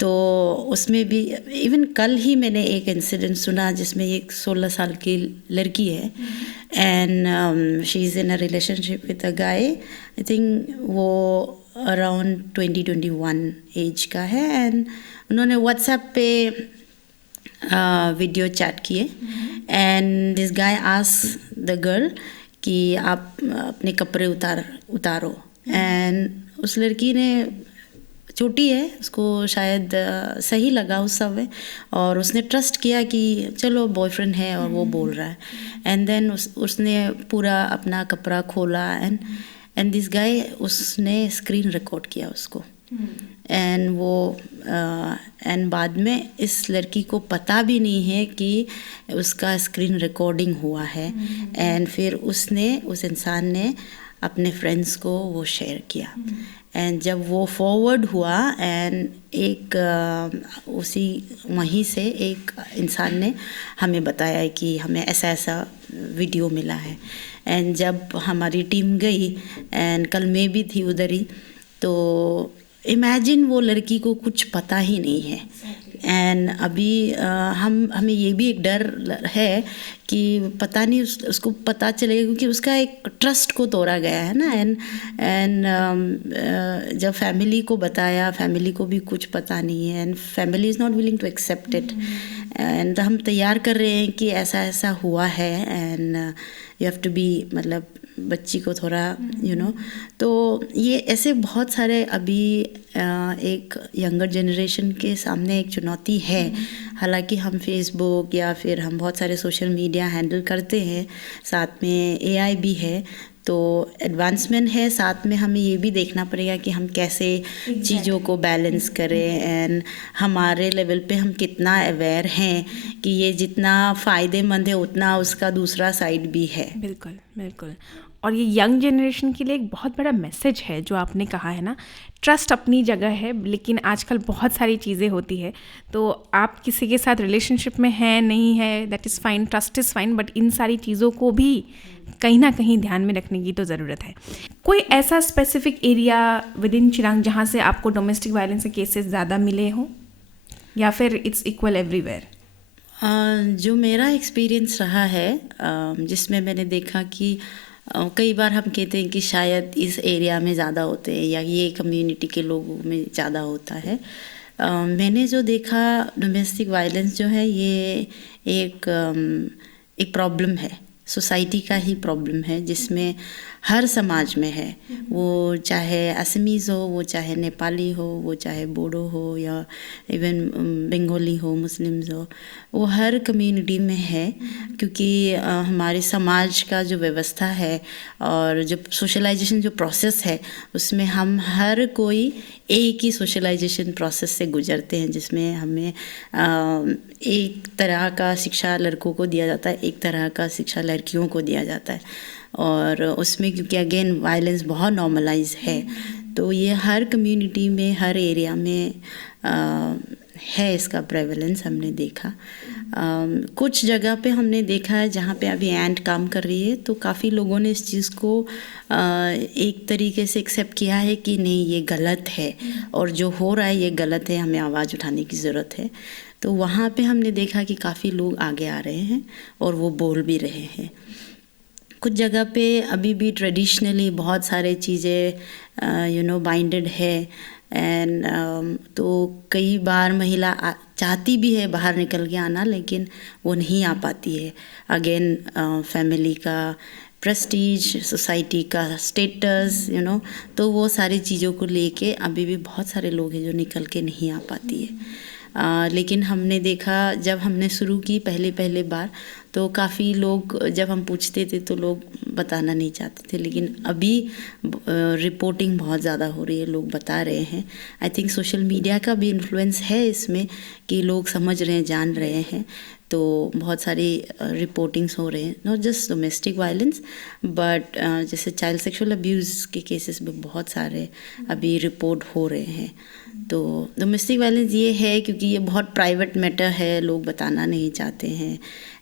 तो उसमें भी इवन कल ही मैंने एक इंसिडेंट सुना जिसमें एक 16 साल की लड़की है and she is in a relationship with a guy. I think वो अराउंड 20-21 एज का है एंड उन्होंने व्हाट्सएप पे वीडियो चैट किए and this guy asked the girl कि आप अपने कपड़े उतारो एंड उस लड़की ने छोटी है, उसको शायद सही लगा उस समय, और उसने ट्रस्ट किया कि चलो बॉयफ्रेंड है और वो बोल रहा है। एंड देन उसने पूरा अपना कपड़ा खोला एंड दिस गाय, उसने स्क्रीन रिकॉर्ड किया उसको। एंड वो एंड बाद में इस लड़की को पता भी नहीं है कि उसका स्क्रीन रिकॉर्डिंग हुआ है। एंड फिर उस इंसान ने अपने फ्रेंड्स को वो शेयर किया। एंड जब वो फॉरवर्ड हुआ एंड उसी वहीं से एक इंसान ने हमें बताया कि हमें ऐसा ऐसा वीडियो मिला है। एंड जब हमारी टीम गई, एंड कल मैं भी थी उधर ही, तो इमेजिन वो लड़की को कुछ पता ही नहीं है। एंड अभी हमें ये भी एक डर है कि पता नहीं उसको पता चलेगा, क्योंकि उसका एक ट्रस्ट को तोड़ा गया है ना। एंड जब फैमिली को बताया, फैमिली को भी कुछ पता नहीं है, and family is not willing to accept it. And हम तैयार कर रहे हैं कि ऐसा ऐसा हुआ है, and you have to be, मतलब बच्ची को थोड़ा तो ये ऐसे बहुत सारे अभी एक यंगर जनरेशन के सामने एक चुनौती है। हालांकि हम फेसबुक या फिर हम बहुत सारे सोशल मीडिया हैंडल करते हैं, साथ में एआई भी है, तो एडवांसमेंट है, साथ में हमें ये भी देखना पड़ेगा कि हम कैसे चीज़ों को बैलेंस करें। एंड हमारे लेवल पे हम कितना अवेयर हैं कि ये जितना फ़ायदेमंद है उतना उसका दूसरा साइड भी है। बिल्कुल बिल्कुल। और ये यंग जनरेशन के लिए एक बहुत बड़ा मैसेज है जो आपने कहा है ना, ट्रस्ट अपनी जगह है, लेकिन आजकल बहुत सारी चीज़ें होती है। तो आप किसी के साथ रिलेशनशिप में हैं नहीं है, that is fine, trust is fine, but in सारी चीज़ों को भी कहीं ना कहीं ध्यान में रखने की तो ज़रूरत है। कोई ऐसा specific area with in Chirang जहाँ से आपको डोमेस्टिक वायलेंस के केसेस ज़्यादा मिले हों, या फिर इट्स इक्वल एवरीवेयर? जो मेरा एक्सपीरियंस रहा है, जिसमें मैंने देखा कि कई बार हम कहते हैं कि शायद इस एरिया में ज़्यादा होते हैं या ये कम्युनिटी के लोगों में ज़्यादा होता है। मैंने जो देखा, डोमेस्टिक वायलेंस जो है ये एक प्रॉब्लम है, सोसाइटी का ही प्रॉब्लम है, जिसमें हर समाज में है। वो चाहे असमीज़ हो, वो चाहे नेपाली हो, वो चाहे बोडो हो, या इवन बंगाली हो, मुस्लिम्स हो, वो हर कम्युनिटी में है। क्योंकि हमारे समाज का जो व्यवस्था है और जो सोशलाइजेशन जो प्रोसेस है, उसमें हम हर कोई एक ही सोशलाइजेशन प्रोसेस से गुजरते हैं, जिसमें हमें एक तरह का शिक्षा लड़कों को दिया जाता है, एक तरह का शिक्षा लड़कियों को दिया जाता है। और उसमें क्योंकि अगेन वायलेंस बहुत नॉर्मलाइज है, तो ये हर कम्युनिटी में, हर एरिया में है इसका प्रेवलेंस हमने देखा। कुछ जगह पे हमने देखा है जहाँ पे अभी एंट काम कर रही है, तो काफ़ी लोगों ने इस चीज़ को एक तरीके से एक्सेप्ट किया है कि नहीं, ये गलत है और जो हो रहा है ये गलत है, हमें आवाज़ उठाने की ज़रूरत है। तो वहाँ पे हमने देखा कि काफ़ी लोग आगे आ रहे हैं और वो बोल भी रहे हैं। कुछ जगह पे अभी भी ट्रेडिशनली बहुत सारे चीज़ें बाइंडेड है। एंड तो कई बार महिला चाहती भी है बाहर निकल के आना, लेकिन वो नहीं आ पाती है। अगेन फैमिली का प्रेस्टीज, सोसाइटी का स्टेटस, तो वो सारी चीज़ों को लेके अभी भी बहुत सारे लोग हैं जो निकल के नहीं आ पाती है। लेकिन हमने देखा, जब हमने शुरू की पहले बार, तो काफ़ी लोग, जब हम पूछते थे तो लोग बताना नहीं चाहते थे, लेकिन अभी रिपोर्टिंग बहुत ज़्यादा हो रही है, लोग बता रहे हैं। आई थिंक सोशल मीडिया का भी इन्फ्लुएंस है इसमें कि लोग समझ रहे हैं, जान रहे हैं, तो बहुत सारी रिपोर्टिंग्स हो रहे हैं, not just domestic violence but जैसे चाइल्ड सेक्सुअल अब्यूज़ के केसेस भी बहुत सारे अभी रिपोर्ट हो रहे हैं। तो डोमेस्टिक वायलेंस ये है क्योंकि ये बहुत प्राइवेट मैटर है, लोग बताना नहीं चाहते हैं,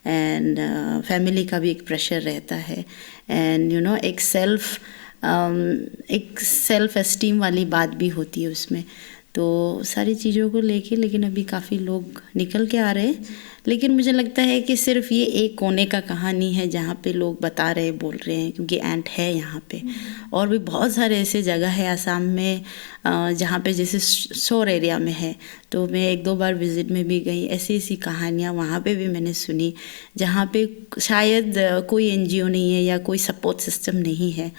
एंड फैमिली का भी एक प्रेशर रहता है, एंड एक सेल्फ एस्टीम वाली बात भी होती है उसमें। तो सारी चीज़ों को लेके, लेकिन अभी काफ़ी लोग निकल के आ रहे हैं। लेकिन मुझे लगता है कि सिर्फ ये एक कोने का कहानी है जहाँ पे लोग बता रहे, बोल रहे हैं, क्योंकि एंट है यहाँ पे। और भी बहुत सारे ऐसे जगह है, आसाम में जहाँ पे जैसे शोर एरिया में है, तो मैं 1-2 बार विज़िट में भी गई। ऐसी ऐसी कहानियाँ वहाँ पे भी मैंने सुनी, जहाँ पे शायद कोई एनजीओ नहीं है या कोई सपोर्ट सिस्टम नहीं है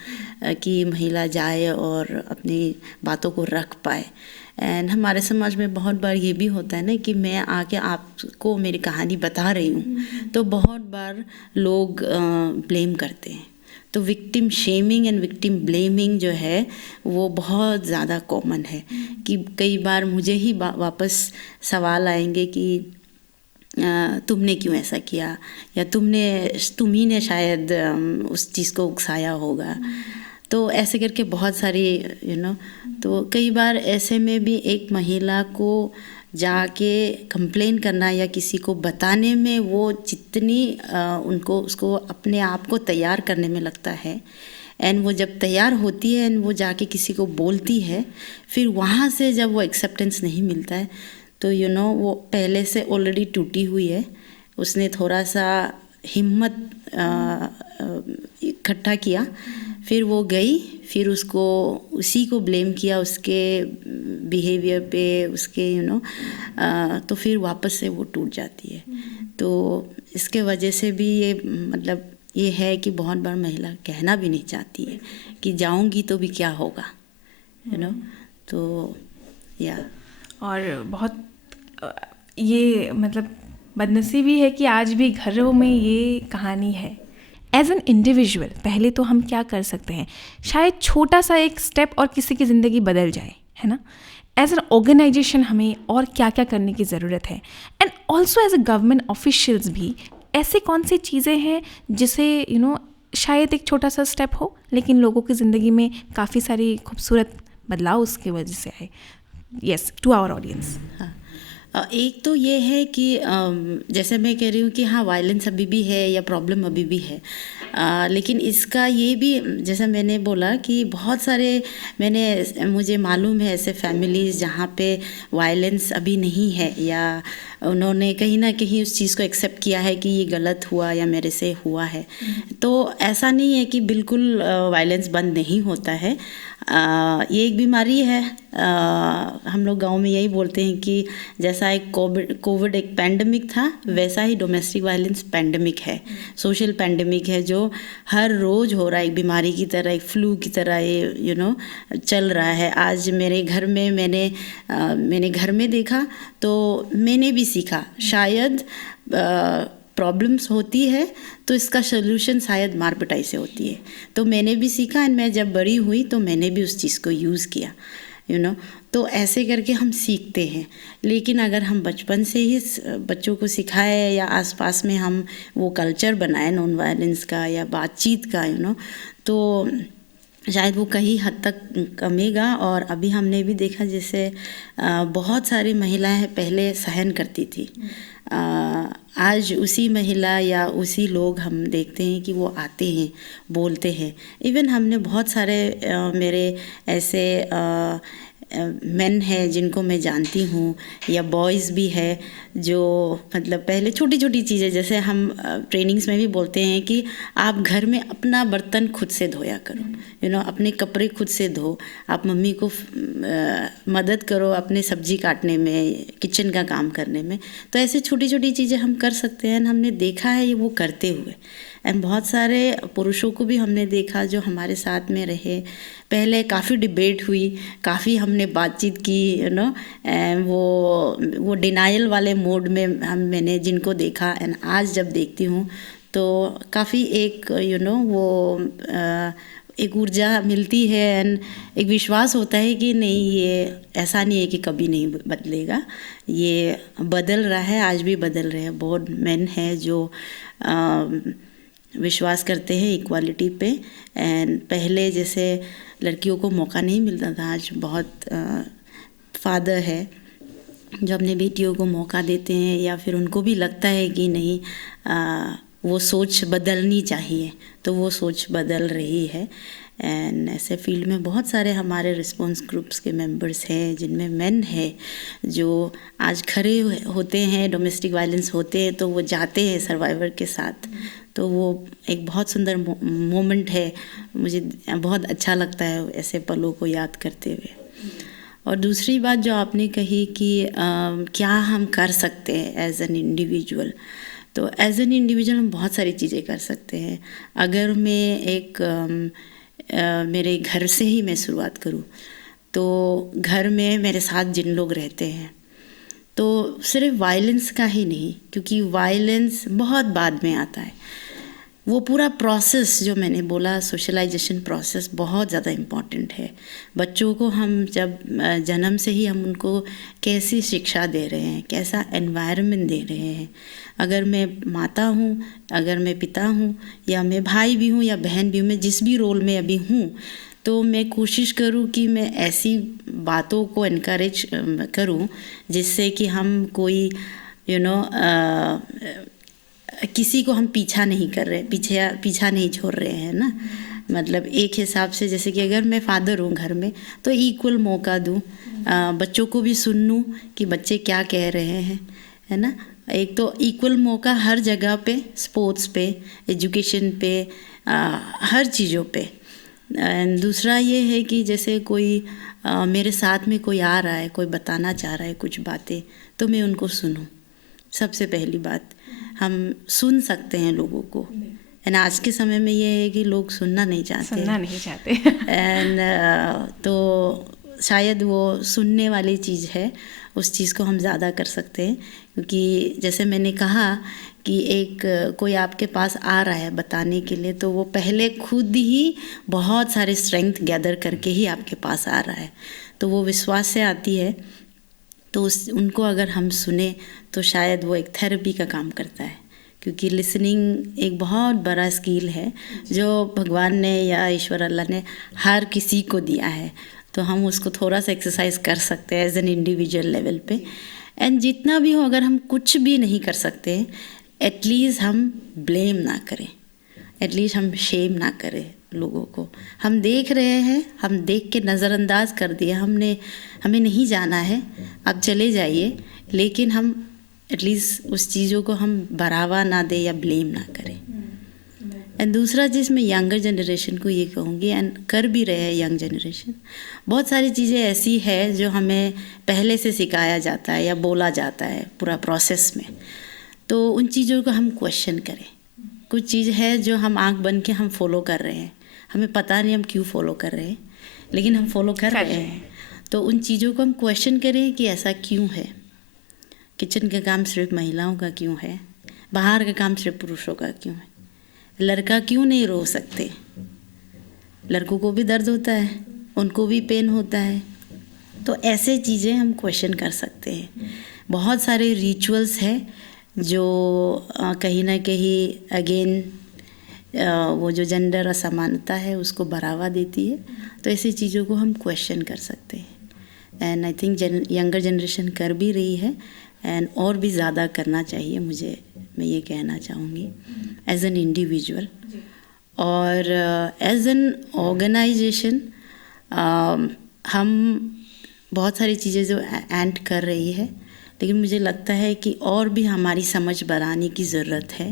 कि महिला जाए और अपनी बातों को रख पाए। एंड हमारे समाज में बहुत बार ये भी होता है ना कि मैं आके आपको मेरी कहानी बता रही हूँ, तो बहुत बार लोग ब्लेम करते हैं। तो victim shaming and victim blaming जो है वो बहुत ज़्यादा कॉमन है कि कई बार मुझे ही वापस सवाल आएंगे कि तुमने क्यों ऐसा किया, या तुम ही ने शायद उस चीज़ को उकसाया होगा। तो ऐसे करके बहुत सारी तो कई बार ऐसे में भी एक महिला को जाके कंप्लेन करना या किसी को बताने में वो जितनी उसको अपने आप को तैयार करने में लगता है, एंड वो जब तैयार होती है एंड वो जाके किसी को बोलती है, फिर वहाँ से जब वो एक्सेप्टेंस नहीं मिलता है तो वो पहले से ऑलरेडी टूटी हुई है, उसने थोड़ा सा हिम्मत इकट्ठा किया, फिर वो गई, फिर उसको उसी को ब्लेम किया उसके बिहेवियर पे, उसके तो फिर वापस से वो टूट जाती है। तो इसके वजह से भी ये मतलब ये है कि बहुत बार महिला कहना भी नहीं चाहती है कि जाऊंगी तो भी क्या होगा, तो या और बहुत ये मतलब बदनसीबी है कि आज भी घरों में ये कहानी है। एज एन इंडिविजुअल पहले तो हम क्या कर सकते हैं, शायद छोटा सा एक स्टेप और किसी की ज़िंदगी बदल जाए, है ना। एज एन ऑर्गेनाइजेशन हमें और क्या क्या करने की ज़रूरत है, and also as a government officials भी ऐसे कौन सी चीज़ें हैं जिसे शायद एक छोटा सा स्टेप हो लेकिन लोगों की ज़िंदगी में काफ़ी सारी खूबसूरत बदलाव उसके वजह से आए। Yes, to our audience. एक तो ये है कि जैसे मैं कह रही हूँ कि हाँ वायलेंस अभी भी है या प्रॉब्लम अभी भी है, लेकिन इसका ये भी जैसा मैंने बोला कि बहुत सारे मुझे मालूम है ऐसे फैमिलीज़ जहाँ पे वायलेंस अभी नहीं है, या उन्होंने कहीं ना कहीं उस चीज़ को एक्सेप्ट किया है कि ये गलत हुआ या मेरे से हुआ है। तो ऐसा नहीं है कि बिल्कुल वायलेंस बंद नहीं होता है। ये एक बीमारी है, हम लोग गांव में यही बोलते हैं कि जैसा एक कोविड एक पैंडमिक था, वैसा ही डोमेस्टिक वायलेंस पैंडमिक है, सोशल पैंडमिक है, जो हर रोज़ हो रहा है, एक बीमारी की तरह, एक फ्लू की तरह ये चल रहा है। आज मेरे घर में मैंने घर में देखा तो मैंने भी सीखा, शायद प्रॉब्लम्स होती है तो इसका सलूशन शायद मार पिटाई से होती है। तो मैंने भी सीखा, एंड मैं जब बड़ी हुई तो मैंने भी उस चीज़ को यूज़ किया, तो ऐसे करके हम सीखते हैं। लेकिन अगर हम बचपन से ही बच्चों को सिखाए या आसपास में हम वो कल्चर बनाए नॉन वायलेंस का या बातचीत का, तो शायद वो कहीं हद तक कमेगा। और अभी हमने भी देखा जैसे बहुत सारी महिलाएं पहले सहन करती थी, आज उसी महिला या उसी लोग हम देखते हैं कि वो आते हैं, बोलते हैं। इवन हमने बहुत सारे मेरे ऐसे मेन है जिनको मैं जानती हूँ, या बॉयज़ भी है जो मतलब पहले छोटी छोटी चीज़ें, जैसे हम ट्रेनिंग्स में भी बोलते हैं कि आप घर में अपना बर्तन खुद से धोया करो, अपने कपड़े खुद से धो, आप मम्मी को मदद करो अपने सब्जी काटने में, किचन का काम करने में। तो ऐसे छोटी छोटी चीज़ें हम कर सकते हैं, हमने देखा है ये वो करते हुए। एंड बहुत सारे पुरुषों को भी हमने देखा जो हमारे साथ में रहे, पहले काफ़ी डिबेट हुई, काफ़ी हमने बातचीत की, वो डिनाइल वाले मोड में मैंने जिनको देखा, एंड आज जब देखती हूँ तो काफ़ी एक वो एक ऊर्जा मिलती है, एंड एक विश्वास होता है कि नहीं, ये ऐसा नहीं है कि कभी नहीं बदलेगा, ये बदल रहा है, आज भी बदल रहे हैं। बहुत मेन है जो विश्वास करते हैं इक्वालिटी पे, एंड पहले जैसे लड़कियों को मौका नहीं मिलता था, आज बहुत फादर है जो अपने बेटियों को मौका देते हैं, या फिर उनको भी लगता है कि नहीं वो सोच बदलनी चाहिए, तो वो सोच बदल रही है। एंड ऐसे फील्ड में बहुत सारे हमारे रिस्पॉन्स ग्रुप्स के मेंबर्स हैं जिनमें मेन है जो आज खड़े होते हैं, डोमेस्टिक वायलेंस होते हैं तो वो जाते हैं सर्वाइवर के साथ। तो वो एक बहुत सुंदर मोमेंट है, मुझे बहुत अच्छा लगता है ऐसे पलों को याद करते हुए। और दूसरी बात जो आपने कही कि क्या हम कर सकते हैं एज एन इंडिविजुअल, तो एज एन इंडिविजुअल हम बहुत सारी चीज़ें कर सकते हैं। अगर मैं एक मेरे घर से ही मैं शुरुआत करूँ, तो घर में मेरे साथ जिन लोग रहते हैं, तो सिर्फ वायलेंस का ही नहीं, क्योंकि वायलेंस बहुत बाद में आता है। वो पूरा प्रोसेस जो मैंने बोला, सोशलाइजेशन प्रोसेस बहुत ज़्यादा इम्पॉर्टेंट है। बच्चों को हम जब जन्म से ही हम उनको कैसी शिक्षा दे रहे हैं, कैसा एनवायरनमेंट दे रहे हैं। अगर मैं माता हूँ, अगर मैं पिता हूँ, या मैं भाई भी हूँ या बहन भी हूँ, मैं जिस भी रोल में अभी हूँ, तो मैं कोशिश करूँ कि मैं ऐसी बातों को इनकरेज करूँ जिससे कि हम कोई किसी को हम पीछा नहीं कर रहे, पीछा नहीं छोड़ रहे हैं ना। मतलब एक हिसाब से, जैसे कि अगर मैं फादर हूँ घर में, तो इक्वल मौका दूँ, बच्चों को भी सुनूँ कि बच्चे क्या कह रहे हैं, है ना। एक तो इक्वल मौका हर जगह पे, स्पोर्ट्स पे, एजुकेशन पे, हर चीज़ों पे। दूसरा ये है कि जैसे कोई मेरे साथ में कोई आ रहा है, कोई बताना चाह रहा है कुछ बातें, तो मैं उनको सुनूं। सबसे पहली बात, हम सुन सकते हैं लोगों को। एंड आज के समय में ये है कि लोग सुनना नहीं चाहते एंड तो शायद वो सुनने वाली चीज़ है, उस चीज़ को हम ज़्यादा कर सकते हैं। क्योंकि जैसे मैंने कहा कि एक कोई आपके पास आ रहा है बताने के लिए, तो वो पहले खुद ही बहुत सारे स्ट्रेंथ गैदर करके ही आपके पास आ रहा है, तो वो विश्वास से आती है। तो उनको अगर हम सुने तो शायद वो एक थेरेपी का काम करता है, क्योंकि लिसनिंग एक बहुत बड़ा स्किल है जो भगवान ने या ईश्वर अल्लाह ने हर किसी को दिया है। तो हम उसको थोड़ा सा एक्सरसाइज कर सकते हैं एज एन इंडिविजुअल लेवल पे। एंड जितना भी हो, अगर हम कुछ भी नहीं कर सकते, एटलीस्ट हम ब्लेम ना करें, एटलीस्ट हम शेम ना करें लोगों को। हम देख रहे हैं, हम देख के नज़रअंदाज कर दिया, हमें नहीं जाना है, आप चले जाइए, लेकिन हम एटलीस्ट उस चीज़ों को हम बढ़ावा ना दें या ब्लेम ना करें। एंड दूसरा चीज़ मैं यंगर जनरेशन को ये कहूँगी, एंड कर भी रहे हैं यंग जनरेशन, बहुत सारी चीज़ें ऐसी है जो हमें पहले से सिखाया जाता है या बोला जाता है पूरा प्रोसेस में, तो उन चीज़ों को हम क्वेश्चन करें। कुछ चीज़ है जो हम आंख बंद के हम फॉलो कर रहे हैं, हमें पता नहीं हम क्यों फॉलो कर रहे हैं, लेकिन हम फॉलो कर रहे हैं। तो उन चीज़ों को हम क्वेश्चन करें कि ऐसा क्यों है। किचन का काम सिर्फ महिलाओं का क्यों है, बाहर का काम सिर्फ पुरुषों का क्यों है, लड़का क्यों नहीं रो सकते, लड़कों को भी दर्द होता है, उनको भी पेन होता है। तो ऐसे चीज़ें हम क्वेश्चन कर सकते हैं। बहुत सारे रिचुअल्स हैं जो कहीं ना कहीं अगेन वो जो जेंडर असमानता है उसको बढ़ावा देती है। तो ऐसी चीज़ों को हम क्वेश्चन कर सकते हैं। And I think younger generation कर भी रही है, एंड और भी ज़्यादा करना चाहिए, मैं ये कहना चाहूँगी एज एन इंडिविजुअल। और एज एन ऑर्गेनाइजेशन हम बहुत सारी चीज़ें जो एंड कर रही है, लेकिन मुझे लगता है कि और भी हमारी समझ बढ़ाने की ज़रूरत है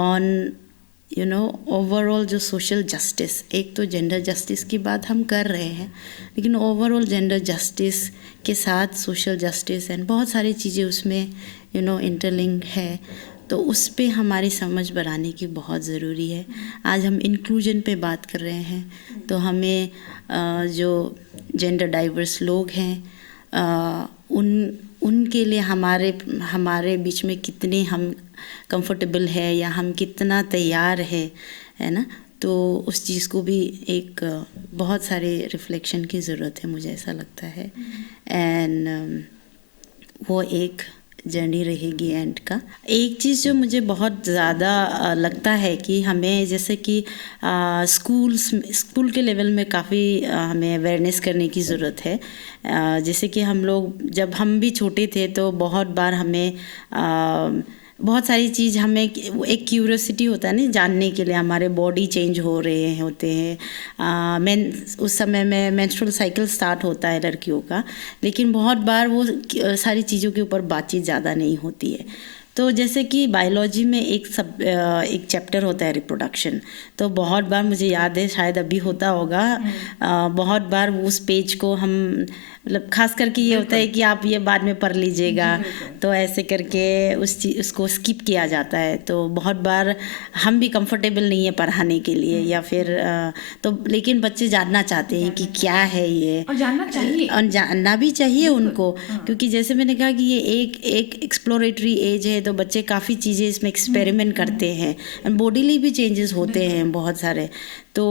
ऑन ओवरऑल जो सोशल जस्टिस। एक तो जेंडर जस्टिस की बात हम कर रहे हैं, लेकिन ओवरऑल जेंडर जस्टिस के साथ सोशल जस्टिस एंड बहुत सारी चीज़ें उसमें इंटरलिंक है। तो उस पे हमारी समझ बढ़ाने की बहुत ज़रूरी है। आज हम इंक्लूजन पे बात कर रहे हैं, तो हमें जो जेंडर डाइवर्स लोग हैं उनके लिए हमारे बीच में कितने हम कंफर्टेबल है या हम कितना तैयार है ना। तो उस चीज़ को भी एक बहुत सारे रिफ्लेक्शन की ज़रूरत है, मुझे ऐसा लगता है। एंड वो एक जर्नी रहेगी एंड का। एक चीज़ जो मुझे बहुत ज़्यादा लगता है कि हमें जैसे कि स्कूल के लेवल में काफ़ी हमें अवेयरनेस करने की ज़रूरत है। जैसे कि हम लोग जब हम भी छोटे थे तो बहुत बार हमें बहुत सारी चीज़ हमें एक क्यूरियोसिटी होता है ना जानने के लिए, हमारे बॉडी चेंज हो रहे होते हैं। उस समय में मेंस्ट्रुअल साइकिल स्टार्ट होता है लड़कियों का, लेकिन बहुत बार वो सारी चीज़ों के ऊपर बातचीत ज़्यादा नहीं होती है। तो जैसे कि बायोलॉजी में एक चैप्टर होता है रिप्रोडक्शन, तो बहुत बार मुझे याद है, शायद अभी होता होगा, बहुत बार उस पेज को हम मतलब खास करके ये होता है कि आप ये बाद में पढ़ लीजिएगा, तो ऐसे करके उसको स्किप किया जाता है। तो बहुत बार हम भी कंफर्टेबल नहीं है पढ़ाने के लिए, या फिर तो लेकिन बच्चे जानना चाहते हैं कि क्या है ये, और जानना चाहिए, और जानना भी चाहिए उनको, क्योंकि जैसे मैंने कहा कि ये एक एक्सप्लोरेटरी एज है, तो बच्चे काफ़ी चीज़ें इसमें एक्सपेरिमेंट करते हैं, एंड बॉडीली भी चेंजेस होते हैं बहुत सारे। तो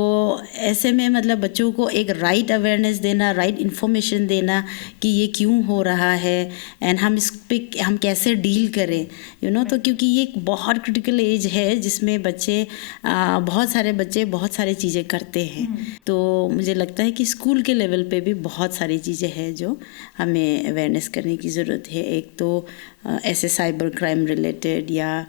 ऐसे में मतलब बच्चों को एक राइट अवेयरनेस देना, राइट इन्फॉर्मेशन देना कि ये क्यों हो रहा है, एंड हम इस पे हम कैसे डील करें, तो क्योंकि ये एक बहुत क्रिटिकल एज है जिसमें बच्चे बहुत सारे बच्चे बहुत सारी चीज़ें करते हैं। तो मुझे लगता है कि स्कूल के लेवल पे भी बहुत सारी चीज़ें हैं जो हमें अवेयरनेस करने की ज़रूरत है। एक तो ऐसे साइबर क्राइम रिलेटेड या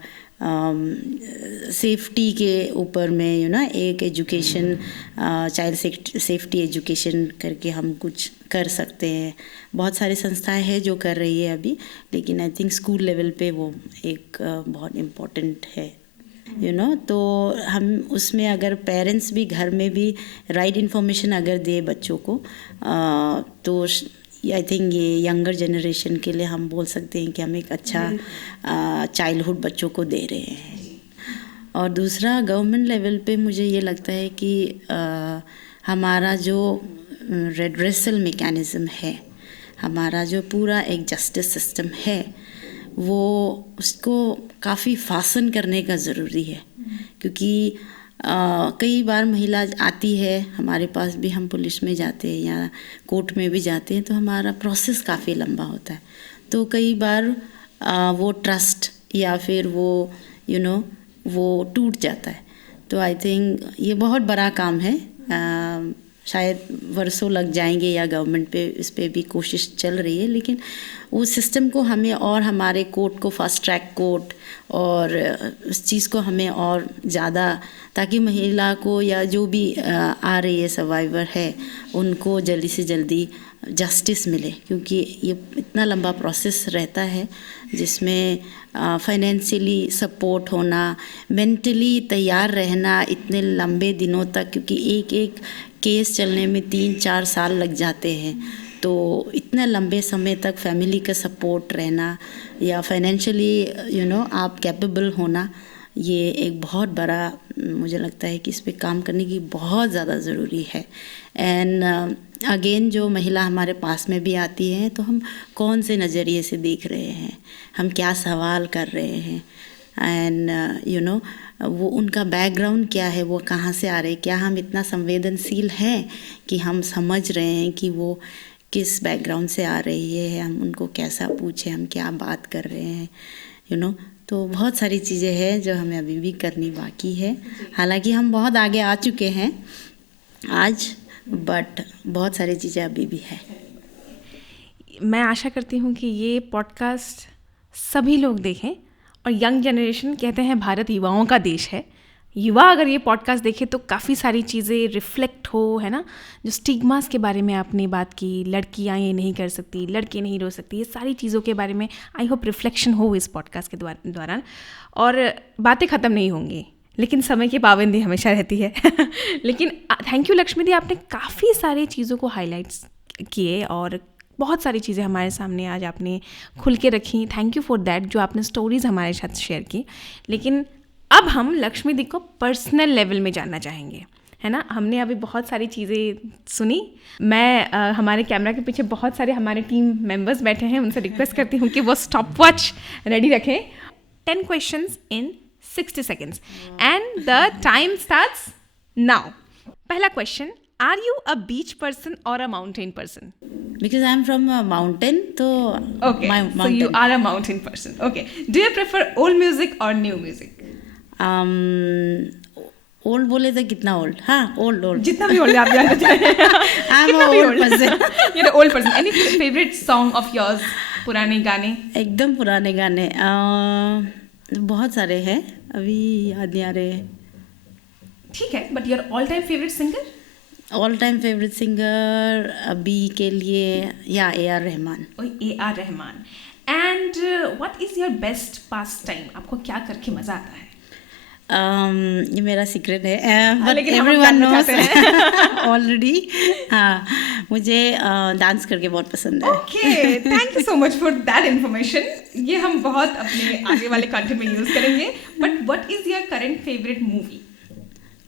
सेफ्टी के ऊपर में एक एजुकेशन, चाइल्ड सेफ्टी एजुकेशन करके हम कुछ कर सकते हैं। बहुत सारी संस्थाएं हैं जो कर रही है अभी, लेकिन आई थिंक स्कूल लेवल पे वो एक बहुत इम्पोर्टेंट है, तो हम उसमें अगर पेरेंट्स भी घर में भी राइट इन्फॉर्मेशन अगर दे बच्चों को, तो आई थिंक ये यंगर जनरेशन के लिए हम बोल सकते हैं कि हम एक अच्छा चाइल्डहुड बच्चों को दे रहे हैं। और दूसरा, गवर्नमेंट लेवल पे मुझे ये लगता है कि हमारा जो रेड्रेसल मैकेनिज़्म है, हमारा जो पूरा एक जस्टिस सिस्टम है, वो उसको काफ़ी फासन करने का ज़रूरी है। क्योंकि कई बार महिला आती है हमारे पास भी, हम पुलिस में जाते हैं या कोर्ट में भी जाते हैं, तो हमारा प्रोसेस काफ़ी लंबा होता है। तो कई बार वो ट्रस्ट या फिर वो वो टूट जाता है। तो आई थिंक ये बहुत बड़ा काम है, शायद वर्षों लग जाएंगे, या गवर्नमेंट पे इस पे भी कोशिश चल रही है, लेकिन उस सिस्टम को हमें और हमारे कोर्ट को, फास्ट ट्रैक कोर्ट, और उस चीज़ को हमें और ज़्यादा, ताकि महिला को या जो भी आ रही है सर्वाइवर है, उनको जल्दी से जल्दी जस्टिस मिले। क्योंकि ये इतना लंबा प्रोसेस रहता है जिसमें फाइनेंशियली सपोर्ट होना, मेंटली तैयार रहना इतने लंबे दिनों तक, क्योंकि एक एक केस चलने में 3-4 साल लग जाते हैं। तो इतने लंबे समय तक फैमिली का सपोर्ट रहना या फाइनेंशियली आप कैपेबल होना, ये एक बहुत बड़ा, मुझे लगता है कि इस पे काम करने की बहुत ज़्यादा ज़रूरी है। एंड अगेन जो महिला हमारे पास में भी आती हैं, तो हम कौन से नज़रिए से देख रहे हैं, हम क्या सवाल कर रहे हैं, एंड वो उनका बैकग्राउंड क्या है, वो कहाँ से आ रहे हैं, क्या हम इतना संवेदनशील हैं कि हम समझ रहे हैं कि वो किस बैकग्राउंड से आ रही है, हम उनको कैसा पूछें, हम क्या बात कर रहे हैं, तो बहुत सारी चीज़ें हैं जो हमें अभी भी करनी बाकी है। हालांकि हम बहुत आगे आ चुके हैं आज, बट बहुत सारी चीज़ें अभी भी है। मैं आशा करती हूँ कि ये पॉडकास्ट सभी लोग देखें, और यंग जनरेशन, कहते हैं भारत युवाओं का देश है, युवा अगर ये पॉडकास्ट देखे तो काफ़ी सारी चीज़ें रिफ्लेक्ट हो, है ना। जो स्टिग्मास के बारे में आपने बात की, लड़कियाँ ये नहीं कर सकती, लड़के नहीं रो सकती, ये सारी चीज़ों के बारे में आई होप रिफ्लेक्शन हो इस पॉडकास्ट के दौरान। और बातें ख़त्म नहीं होंगी, लेकिन समय की पाबंदी हमेशा रहती है। लेकिन थैंक यू लक्ष्मी दी, आपने काफ़ी सारी चीज़ों को हाईलाइट्स किए और बहुत सारी चीज़ें हमारे सामने आज आपने खुल के रखी। थैंक यू फॉर दैट, जो आपने स्टोरीज़ हमारे साथ शेयर की। लेकिन अब हम लक्ष्मी दी को पर्सनल लेवल में जानना चाहेंगे, है ना। हमने अभी बहुत सारी चीज़ें सुनी। मैं हमारे कैमरा के पीछे बहुत सारे हमारे टीम मेंबर्स बैठे हैं, उनसे रिक्वेस्ट करती हूँ कि वो स्टॉप वॉच रेडी रखें। 10 questions in 60 seconds and the time starts now. पहला question, are you a beach person or a mountain person? Because I'm from a mountain, so Okay, my so mountain. you are a mountain person. Okay. Do you prefer old music or new music? Old बोले तो कितना old? हाँ, old जितना भी old आप जानना चाहें। I'm a old person. You're an old person. Any favorite song of yours? पुराने गाने? एकदम पुराने गाने बहुत सारे हैं, अभी याद नहीं आ रहे। ठीक है, but your all time favourite singer? All time favourite singer अभी के लिए या AR Rahman. AR Rahman. And and what is your best pass time? आपको क्या करके मजा आता है? ये मेरा सीक्रेट है, बट लेकिन हम एवरीवन जानना नोस चाहते हैं। ऑलरेडी। हाँ, मुझे डांस करके बहुत पसंद है। Okay, thank you so much for that information. ये हम बहुत अपने आगे वाले कंटेंट में यूज करेंगे। But what is your current favourite movie?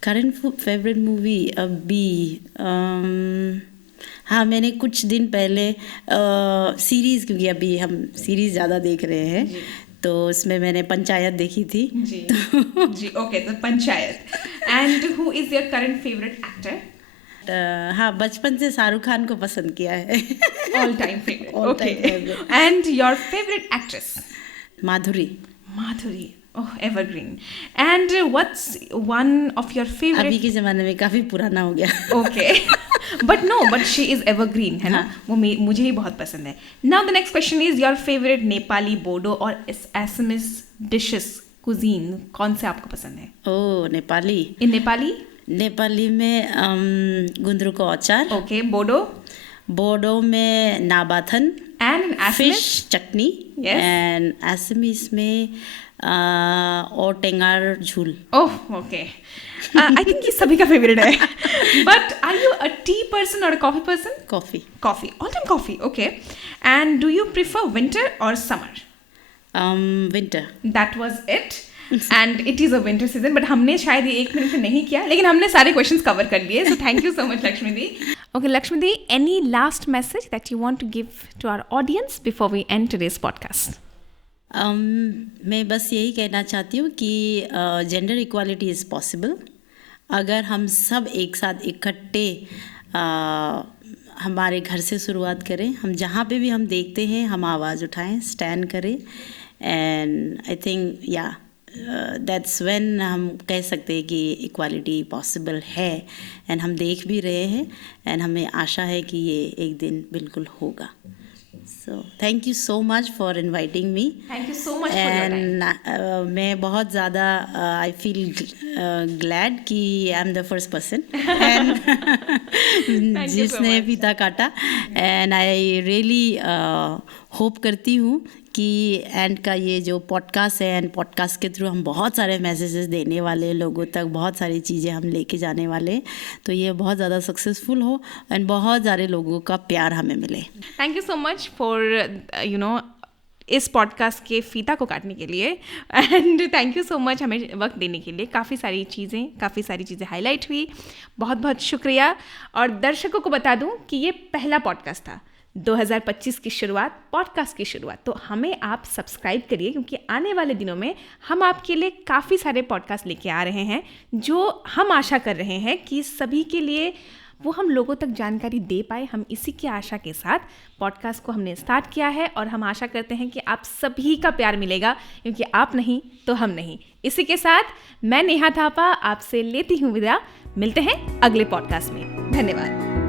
Current favourite movie अभी हाँ, मैंने कुछ दिन पहले सीरीज़, क्योंकि अभी हम सीरीज़ ज़्यादा देख रहे हैं, तो उसमें मैंने पंचायत देखी थी। जी जी, ओके, तो panchayat. And who is your current favourite actor? हाँ, बचपन से शाहरुख खान को पसंद किया है। All time favourite. All okay, time favorite. And your favourite actress? Madhuri. Madhuri, oh, evergreen. And what's one of your favourite? अभी के ज़माने में काफ़ी पुराना हो गया। Okay, but she is evergreen, है ना? वो मुझे ही बहुत पसंद है। Now the next question is your favourite Nepali, Bodo और असमीज डिशेस, कुजीन, कौन से आपको पसंद है? ओ, नेपाली। इन नेपाली? नेपाली में गुन्द्रुकको अचार। ओके, बोडो? बोडो में नाबाथन and in Assamese? Fish chutney. Yes. And Assamese में और टेंगार झूल। ओह, ओके। आई थिंक ये सभी का फेवरेट है। But are you a tea person or a coffee person? Coffee. Coffee, all time coffee, okay. And do you prefer winter or summer? Winter. That was it, and it is a winter season. But हमने शायद ये 1 minute में नहीं किया, लेकिन हमने सारे questions cover कर लिए। So thank you so much Lakshmi di. Okay Lakshmi di, any last message that you want to give to our audience before we end today's podcast? मैं बस यही कहना चाहती हूँ कि जेंडर इक्वालिटी इज़ पॉसिबल अगर हम सब एक साथ इकट्ठे हमारे घर से शुरुआत करें। हम जहाँ पे भी हम देखते हैं हम आवाज़ उठाएं, स्टैंड करें, and I think that's when हम कह सकते हैं कि इक्वालिटी पॉसिबल है, एंड हम देख भी रहे हैं, एंड हमें आशा है कि ये एक दिन बिल्कुल होगा। So thank you so much for inviting me. Thank you so much for your time. And मैं बहुत ज़्यादा I feel glad कि I am the first person and जिसने फीता काटा, and I really hope करती हूँ कि एंड का ये जो पॉडकास्ट है, एंड पॉडकास्ट के थ्रू हम बहुत सारे मैसेजेस देने वाले लोगों तक, बहुत सारी चीज़ें हम लेके जाने वाले, तो ये बहुत ज़्यादा सक्सेसफुल हो एंड बहुत सारे लोगों का प्यार हमें मिले। Thank you so much for इस पॉडकास्ट के फीता को काटने के लिए, and thank you so much हमें वक्त देने के लिए। काफ़ी सारी चीज़ें हाईलाइट हुई, बहुत बहुत शुक्रिया। और दर्शकों को बता दूं कि ये पहला पॉडकास्ट था, 2025 की शुरुआत, पॉडकास्ट की शुरुआत। तो हमें आप सब्सक्राइब करिए, क्योंकि आने वाले दिनों में हम आपके लिए काफ़ी सारे पॉडकास्ट लेके आ रहे हैं, जो हम आशा कर रहे हैं कि सभी के लिए वो हम लोगों तक जानकारी दे पाए। हम इसी की आशा के साथ पॉडकास्ट को हमने स्टार्ट किया है, और हम आशा करते हैं कि आप सभी का प्यार मिलेगा, क्योंकि आप नहीं तो हम नहीं। इसी के साथ मैं नेहा थापा आपसे लेती हूँ विदा। मिलते हैं अगले पॉडकास्ट में। धन्यवाद।